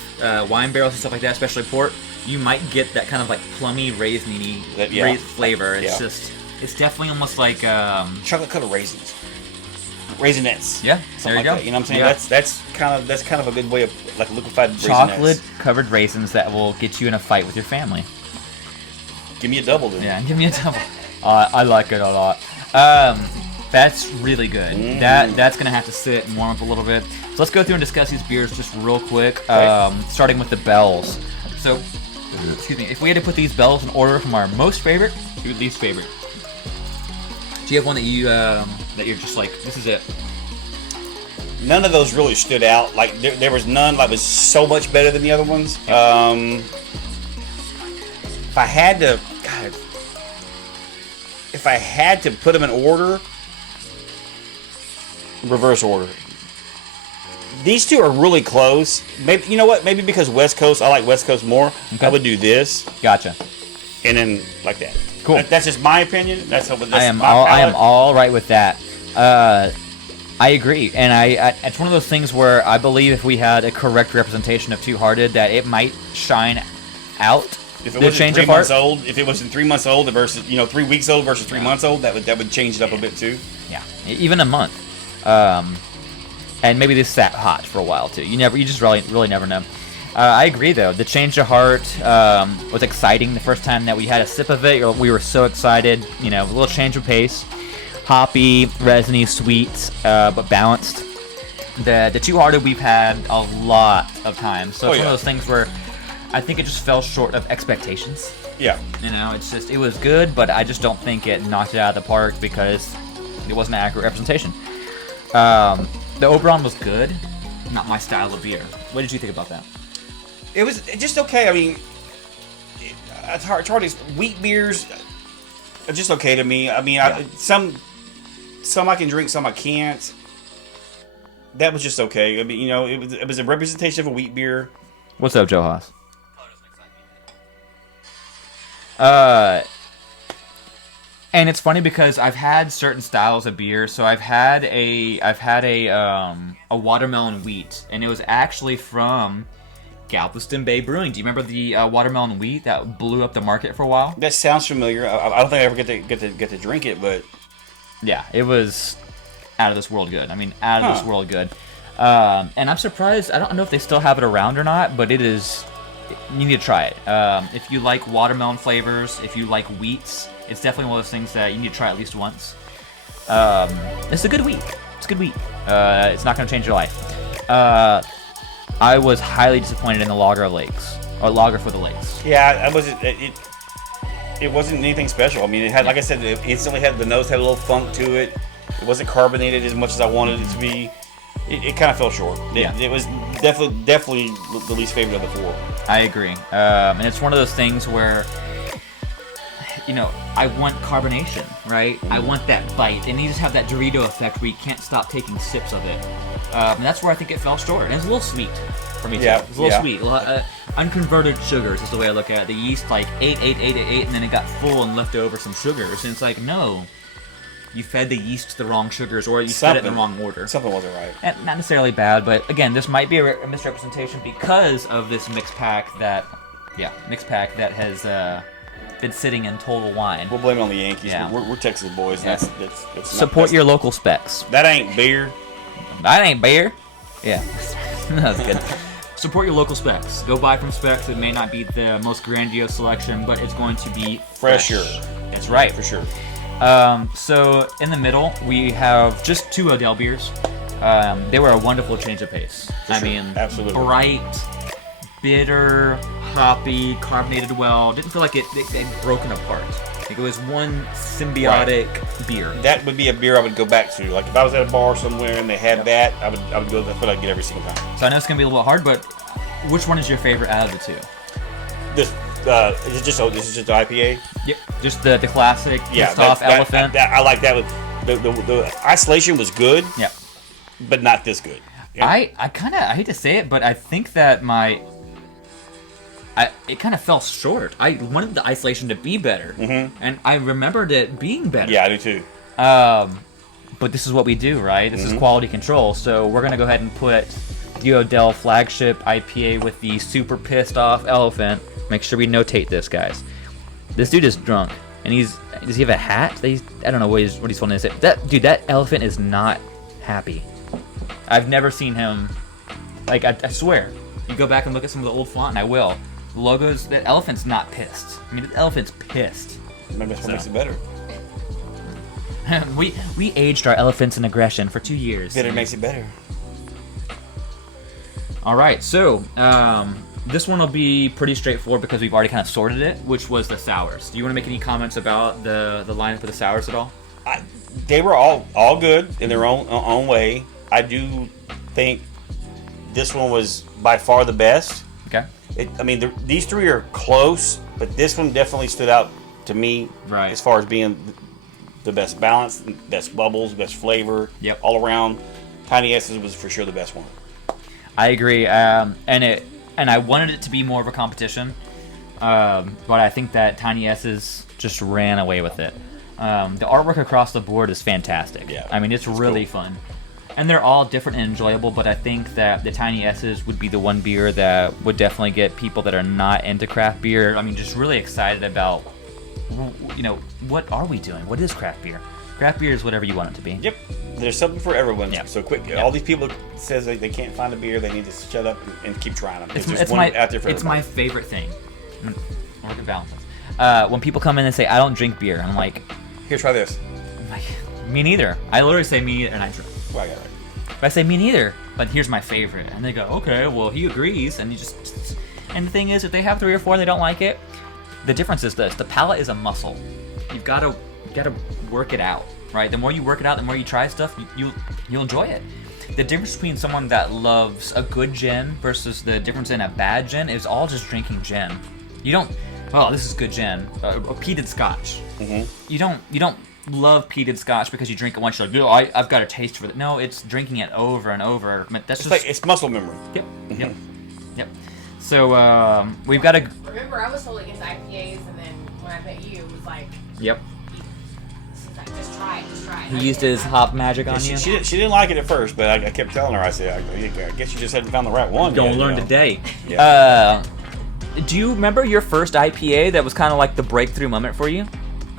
wine barrels and stuff like that, especially port, you might get that kind of like plummy, raisiny flavor. It's it's definitely almost like chocolate covered raisins, raisinets. Yeah, something there you go. That. You know what I'm saying? Yeah. That's kind of a good way of like liquefied chocolate raisinets. covered raisins that will get you in a fight with your family. Give me a double, then. Yeah, give me a double. I like it a lot. That's really good. That's gonna have to sit and warm up a little bit. So let's go through and discuss these beers just real quick. Starting with the bells. So, excuse me. If we had to put these bells in order from our most favorite to least favorite, do you have one that you're just like, this is it? None of those really stood out. Like there was none that was so much better than the other ones. If I had to put them in order, reverse order. These two are really close. Maybe you know what? Maybe because West Coast, I like West Coast more. Okay. I would do this. Gotcha. And then like that. Cool. That's just my opinion. That's my I am all right with that. I agree, and it's one of those things where I believe if we had a correct representation of Two Hearted, that it might shine out. If it wasn't 3 months old, if it wasn't 3 months old versus 3 weeks old versus 3 months old, that would change it up a bit too. Yeah, even a month. And maybe this sat hot for a while too. You just really never know. I agree though. The change of heart was exciting the first time that we had a sip of it. We were so excited. A little change of pace, hoppy, resiny, sweet, but balanced. The Two Hearted we've had a lot of times, so it's one of those things where I think it just fell short of expectations. Yeah. It was good, but I just don't think it knocked it out of the park because it wasn't an accurate representation. The Oberon was good, not my style of beer. What did you think about that? It was just okay. I mean, it's hard. Wheat beers, It's just okay to me. I mean, some I can drink, some I can't. That was just okay. I mean, you know, it was a representation of a wheat beer. What's up, Joe Haas? And it's funny because I've had certain styles of beer. So I've had a watermelon wheat, and it was actually from Galveston Bay Brewing. Do you remember the watermelon wheat that blew up the market for a while? That sounds familiar. I don't think I ever get to drink it, but yeah, it was out of this world good. I mean, out of this world good. And I'm surprised. I don't know if they still have it around or not, but it is. You need to try it. If you like watermelon flavors, if you like wheats, it's definitely one of those things that you need to try at least once. It's a good wheat. It's a good wheat. It's not going to change your life. I was highly disappointed in the Lager Lakes, or Lager for the Lakes. Yeah, I wasn't. It wasn't anything special. I mean, it had, like I said, it instantly had the nose had a little funk to it. It wasn't carbonated as much as I wanted it to be. It kind of fell short. It was definitely the least favorite of the four. I agree. And it's one of those things where, you know, I want carbonation, right? I want that bite. And you just have that Dorito effect where you can't stop taking sips of it. And that's where I think it fell short. And it's a little sweet for me, too. It's a little sweet. Unconverted sugars is the way I look at it. The yeast, like, ate, and then it got full and left over some sugars. And it's like, no. You fed the yeast the wrong sugars, or you fed it in the wrong order. Something wasn't right. And not necessarily bad, but again, this might be a misrepresentation because of this mixed pack that has been sitting in total wine. We'll blame it on the Yankees. Yeah. We're Texas boys. Yeah. That's Support your local specs. That ain't beer. That ain't beer. Yeah, that's good. Support your local specs. Go buy from Specs. It may not be the most grandiose selection, but it's going to be fresher. It's right. For sure. So in the middle, we have just two Odell beers. They were a wonderful change of pace. I mean, absolutely bright, bitter, hoppy, carbonated well. Didn't feel like they'd broken apart. Like it was one symbiotic beer. That would be a beer I would go back to. Like if I was at a bar somewhere and they had that, I would go. That's what I'd get every single time. So I know it's gonna be a little bit hard, but which one is your favorite out of the two? This is just the IPA. Yep, just the classic pissed off elephant. I like that. With the isolation was good. Yeah, but not this good. Yeah. I hate to say it, but I think that it kind of fell short. I wanted the isolation to be better, and I remembered it being better. Yeah, I do too. But this is what we do, right? This is quality control. So we're gonna go ahead and put the Odell flagship IPA with the super pissed off elephant. Make sure we notate this, guys. This dude is drunk, and does he have a hat? I don't know what he's holding to say. That elephant is not happy. I've never seen him. Like I swear, you go back and look at some of the old font, and I will. The logos, the elephant's not pissed. I mean, the elephant's pissed. Maybe that's what makes it better. we aged our elephants in aggression for 2 years. Then it makes it better. All right, so this one will be pretty straightforward because we've already kind of sorted it, which was the sours. Do you want to make any comments about the lineup of the sours at all? They were all good in their own way. I do think this one was by far the best. Okay. These three are close, but this one definitely stood out to me as far as being the best balance, best bubbles, best flavor, all around. Tiny S's was for sure the best one. I agree, and I wanted it to be more of a competition, but I think that Tiny S's just ran away with it. The artwork across the board is fantastic. Yeah, I mean, it's really cool. Fun. And they're all different and enjoyable, but I think that the Tiny S's would be the one beer that would definitely get people that are not into craft beer, I mean, just really excited about, you know, what are we doing? What is craft beer? Craft beer is whatever you want it to be. Yep. There's something for everyone. Yep. So quick, all these people says they can't find a beer, they need to shut up and keep trying them. It's out there for it's my favorite thing. Look at Valentine's. When people come in and say, I don't drink beer, I'm like, here, try this. I'm like, me neither. I literally say me neither, and I drink. Well, I got it. But I say me neither, but here's my favorite. And they go, okay, well, he agrees. And and the thing is, if they have 3 or 4 and they don't like it, the difference is this. The palate is a muscle. You've got to work it out, right? The more you work it out, the more you try stuff, you'll enjoy it. The difference between someone that loves a good gin versus the difference in a bad gin is all just drinking gin. You don't, oh, this is good gin. A peated Scotch. You don't love peated Scotch because you drink it once. You're like, oh, I've got a taste for it. No, it's drinking it over and over. That's just it's muscle memory. Yep. So we've got a. Remember, I was totally against IPAs, and then when I met you, it was like, Yep. like, just try it. He used his hop magic on you. She didn't like it at first, but I kept telling her. I said, I guess you just hadn't found the right one. Don't yet, learn you know? today. Yeah. Do you remember your first IPA that was kind of like the breakthrough moment for you?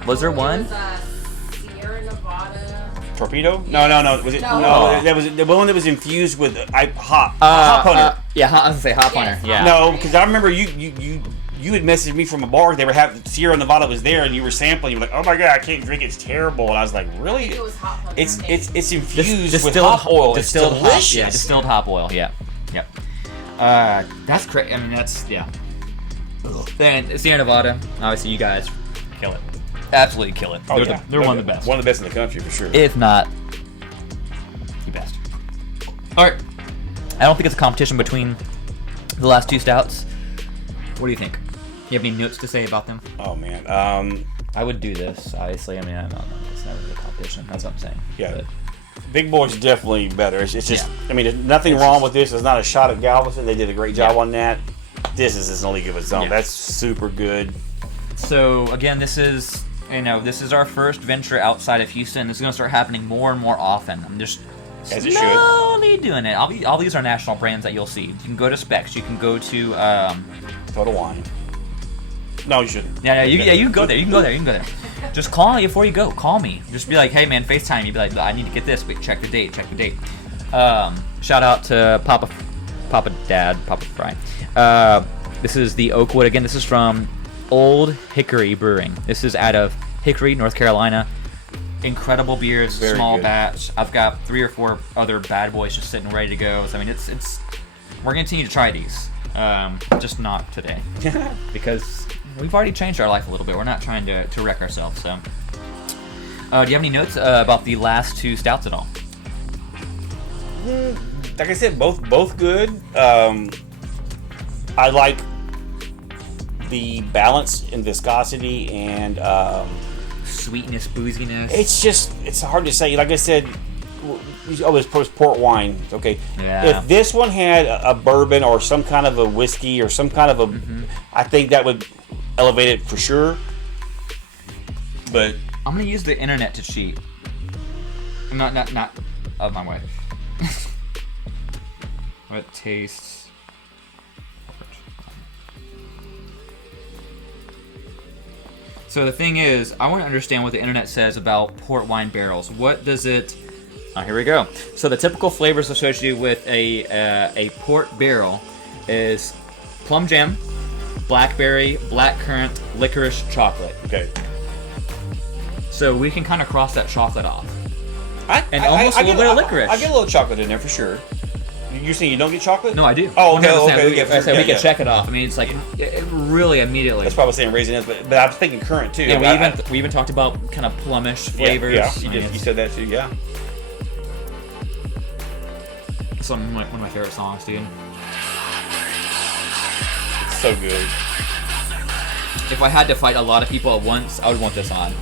Was there one? It was Sierra Nevada. Torpedo? No. Was it? No. No, that was the one that was infused with hop hunter. Yeah, I was gonna say hop Yes. hunter. Yeah. No, because I remember you had messaged me from a bar. They were having Sierra Nevada was there, and you were sampling. You were like, "Oh my god, I can't drink it. It's terrible." And I was like, "Really? It was hot hunter. It's infused with Distilled hop oil. It's distilled delicious." Hop, yeah, distilled hop oil. Yeah. Yep. That's crazy. I mean, that's yeah. Then Sierra Nevada. Obviously, you guys kill it. Absolutely kill it. Oh, They're one of the best. One of the best in the country for sure. If not the best. All right. I don't think it's a competition between the last two stouts. What do you think? You have any notes to say about them? Oh man. I would do this, obviously. I mean, I don't know. It's never a competition. That's what I'm saying. Yeah. But Big Boy's definitely better. It's just, Yeah. I mean, there's nothing wrong with this. It's not a shot at Galveston. They did a great job on that. This is in a league of its own. Yeah. That's super good. So again, this is our first venture outside of Houston. This is going to start happening more and more often. I'm just As it should. slowly doing it. All these are national brands that you'll see. You can go to Specs. You can go to Total Wine. No, you shouldn't. you can go there. You can go there. Just call me before you go. Call me. Just be like, hey man, FaceTime. You'd be like, I need to get this. Wait, check the date. Shout out to Papa Fry. This is the Oakwood again. This is from Old Hickory Brewing. This is out of Hickory, North Carolina. Incredible beers, Very small good. batch. I've got 3 or 4 other bad boys just sitting ready to go. So I mean, it's we're gonna continue to try these, just not today because we've already changed our life a little bit. We're not trying to wreck ourselves. So, do you have any notes about the last 2 stouts at all? Like I said, both good. I like the balance in viscosity and Sweetness, booziness. it's hard to say. Like I said, it's port wine. Okay. Yeah. If this one had a bourbon or some kind of a whiskey or some kind of a, I think that would elevate it for sure. But I'm gonna use the internet to cheat. Not of my wife. What tastes? So the thing is, I want to understand what the internet says about port wine barrels. What does it? Oh, here we go. So the typical flavors associated with a port barrel is plum jam, blackberry, blackcurrant, licorice, chocolate. okay. So we can kind of cross that chocolate off. And almost a little bit of licorice. I get a little chocolate in there for sure. You're saying you don't get chocolate? No, I do. Oh, okay, 100%. okay. We, Yeah, I said yeah, we can yeah. check it off. I mean, it's like really immediately. That's probably saying raisins, but I was thinking currant too. Yeah, we even talked about kind of plumish flavors. Yeah, I mean, you said that too. Yeah. it's one of my favorite songs, dude. It's so good. If I had to fight a lot of people at once, I would want this on.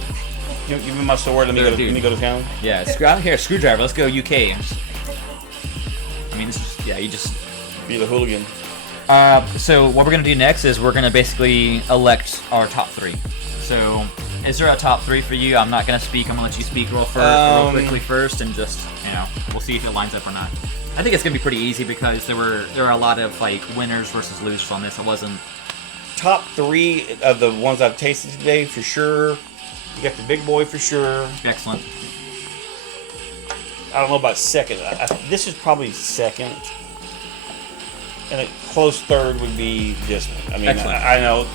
Give me my sword. Let me go to town. Yeah, out here, screwdriver. Let's go UK. I mean, you just. Be the hooligan. So what we're gonna do next is we're gonna basically elect our top 3. So, is there a top 3 for you? I'm not gonna speak. I'm gonna let you speak real quickly first, and just we'll see if it lines up or not. I think it's gonna be pretty easy because there are a lot of like winners versus losers on this. It wasn't. Top 3 of the ones I've tasted today for sure. You got the Big Boy for sure. Excellent. I don't know about second. This is probably second. And a close third would be this one. I mean, Excellent. I know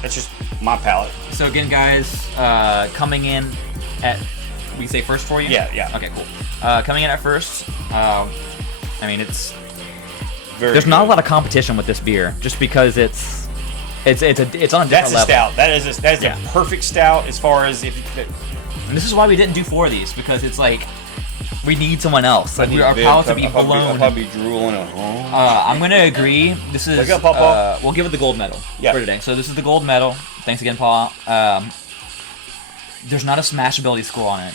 that's just my palate. So again, guys, coming in at we say first for you. Yeah. Okay, cool. Coming in at first. I mean, there's Very not a good. lot of competition with this beer, just because it's on a different That's a level. stout. That is Yeah. a perfect stout as far as if. And this is why we didn't do 4 of these, because it's like We need someone else. Like, our palates would be blown. I'll probably be drooling at home. I'm going to agree. This is... Wake up, Papa. We'll give it the gold medal Yeah. for today. So this is the gold medal. Thanks again, Paul. There's not a smashability score on it.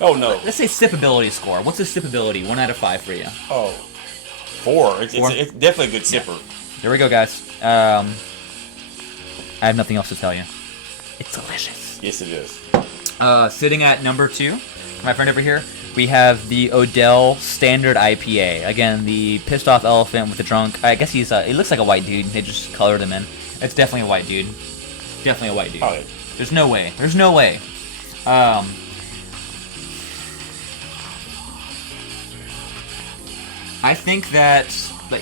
Oh, no. Let's say sipability score. What's a sipability? 1 out of 5 for you. Oh, 4. It's definitely a good sipper. There we go, guys. I have nothing else to tell you. It's delicious. Yes, it is. Sitting at number 2, my friend over here, we have the Odell Standard IPA. Again, the pissed off elephant with the drunk. I guess he looks like a white dude. They just colored him in. It's definitely a white dude. Definitely a white dude. Oh, yeah. There's no way. There's no way. I think that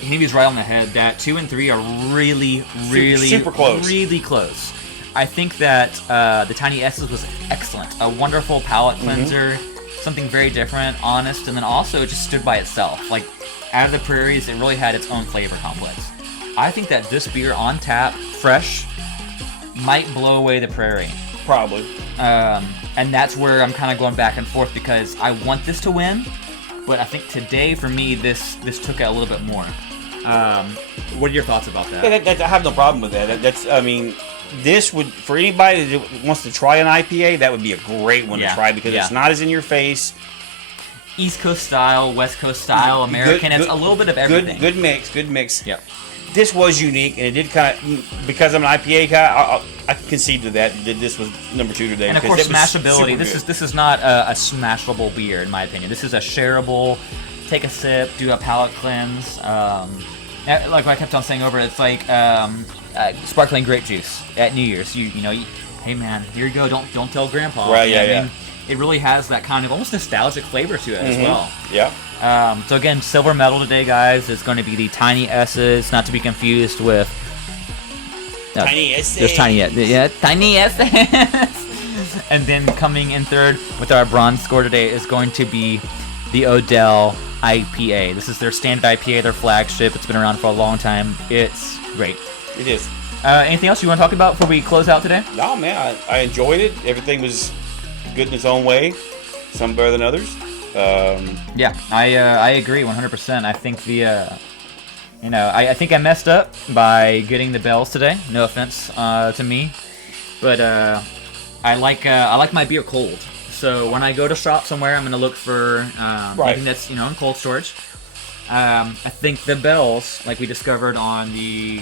he was right on the head. That 2 and 3 are really super close. Really close. I think that the Tiny S's was excellent. A wonderful palate cleanser, something very different, honest, and then also it just stood by itself. Like, out of the prairies, it really had its own flavor complex. I think that this beer on tap, fresh, might blow away the prairie. Probably. And that's where I'm kind of going back and forth because I want this to win, but I think today, for me, this took it a little bit more. What are your thoughts about that? Yeah, I have no problem with that. This would, for anybody that wants to try an IPA, that would be a great one to try because it's not as in your face. East Coast style, West Coast style, American. It's a little bit of everything. Good mix. Yep. This was unique, and it did kind of, because I'm an IPA guy, I can concede to that this was number 2 today. And of course, smashability. This is not a smashable beer, in my opinion. This is a shareable. Take a sip, do a palate cleanse. Like I kept on saying over, it's like sparkling grape juice at New Year's. Hey man, here you go. Don't tell Grandpa. Right? Yeah. It really has that kind of almost nostalgic flavor to it as well. Yeah. So again, silver medal today, guys, is going to be the Tiny S's, not to be confused with Tiny S's. There's Tiny S's. And then coming in third with our bronze score today is going to be the Odell IPA. This is their standard IPA, their flagship. It's been around for a long time. It's great. It is. Anything else you want to talk about before we close out today? No, man. I enjoyed it. Everything was good in its own way. Some better than others. Yeah, I agree 100%. I think I think I messed up by getting the bells today. No offense to me, but I like my beer cold. So when I go to shop somewhere, I'm gonna look for anything that's in cold storage. I think the bells, like we discovered on the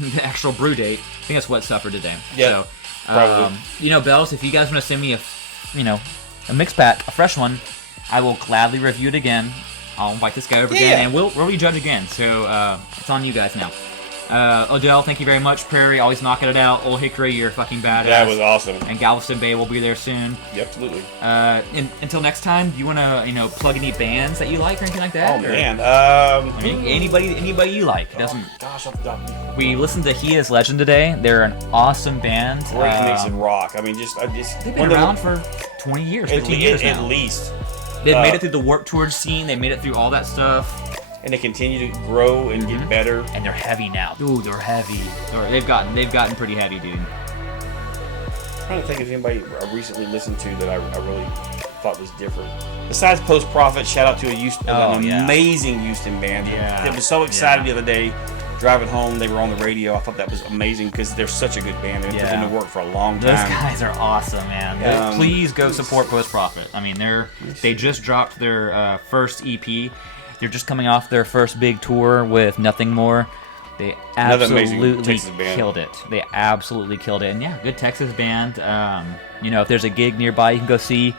the actual brew date, I think that's what suffered today. Yeah. So, probably. bells, if you guys want to send me a mix pack, a fresh one, I will gladly review it again. I'll invite this guy over again, and we'll rejudge again. So it's on you guys now. Odell, thank you very much. Prairie, always knocking it out. Old Hickory, you're fucking badass. That was awesome. And Galveston Bay will be there soon. Yeah, absolutely. Until next time, do you want to plug any bands that you like or anything like that? Oh man. Anybody you like. Doesn't. Gosh, we listened to He Is Legend today. They're an awesome band. Great mix of rock. I mean, they've been around for 20 years, 15 years now. At least. They've made it through the Warped Tour scene. They made it through all that stuff. And they continue to grow and get better. And they're heavy now. Ooh, they're heavy. They've gotten pretty heavy, dude. I'm trying to think of anybody I recently listened to that I really thought was different. Besides Post Profit, shout out to an amazing Houston band. Yeah. I was so excited the other day. Driving home, they were on the radio. I thought that was amazing because they're such a good band. They've been to work for a long time. Those guys are awesome, man. Please go support Post Profit. I mean, they just dropped their first EP. They're just coming off their first big tour with Nothing More. They absolutely killed it. They absolutely killed it. And yeah, good Texas band. If there's a gig nearby you can go see,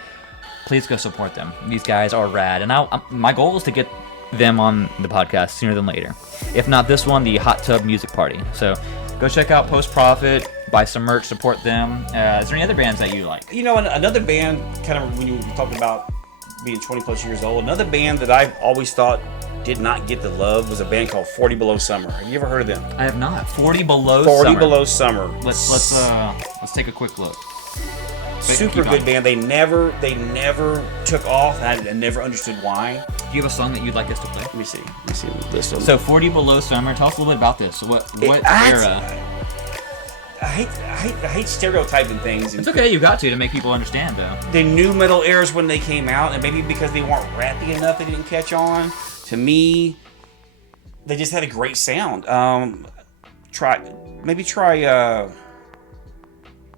please go support them. These guys are rad. And my goal is to get them on the podcast sooner than later. If not this one, the Hot Tub Music Party. So go check out Post Profit, buy some merch, support them. Is there any other bands that you like? Another band, kind of when you talked about being 20 plus years old, another band that I've always thought did not get the love was a band called 40 Below Summer. Have you ever heard of them? I have not. 40 Below Summer. 40 Below Summer. Let's take a quick look. Super good band. They never took off. I never understood why. Do you have a song that you'd like us to play? Let me see. This one. So 40 Below Summer. Tell us a little bit about this. What era? hate stereotyping things. It's okay, you got to make people understand, though. The new metal eras when they came out, and maybe because they weren't rappy enough, they didn't catch on. To me, they just had a great sound. Try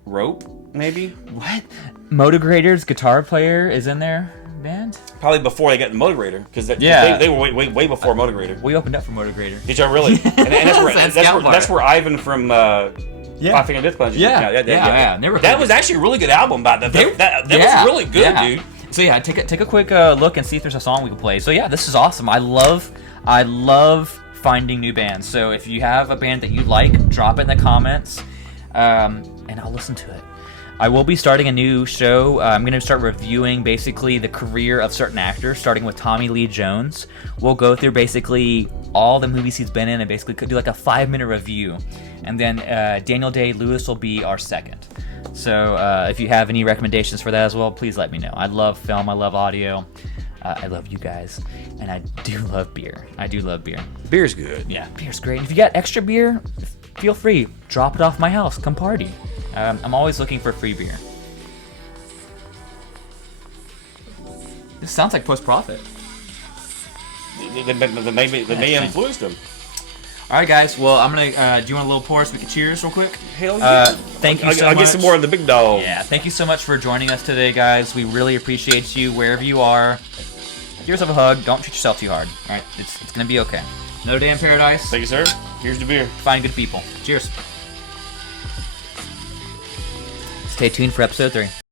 Rope, maybe. What? Motogrator's guitar player is in their band? Probably before they got the Motogrator, because they were way before Motogrator. We opened up for Motogrator. Did y'all really? And that's where Ivan from Five Finger Death Punch. Yeah. That was actually a really good album. That was really good, dude. So yeah, take a quick look and see if there's a song we can play. So yeah, this is awesome. I love finding new bands. So if you have a band that you like, drop it in the comments, and I'll listen to it. I will be starting a new show. I'm going to start reviewing basically the career of certain actors, starting with Tommy Lee Jones. We'll go through basically all the movies he's been in and basically do like a 5-minute review. And then Daniel Day-Lewis will be our second. So if you have any recommendations for that as well, please let me know. I love film. I love audio. I love you guys. And I do love beer. Beer's good. Yeah, beer's great. And if you got extra beer, feel free. Drop it off my house. Come party. I'm always looking for free beer. This sounds like post-profit. They may have influenced them. All right, guys. Well, I'm gonna. Do you want a little pour so we can cheers real quick? Hell yeah. Thank you so much. I'll get some more of the big dog. Yeah. Thank you so much for joining us today, guys. We really appreciate you wherever you are. Give yourself a hug. Don't treat yourself too hard. All right. It's gonna be okay. Another day in paradise. Thank you, sir. Here's the beer. Find good people. Cheers. Stay tuned for episode 3.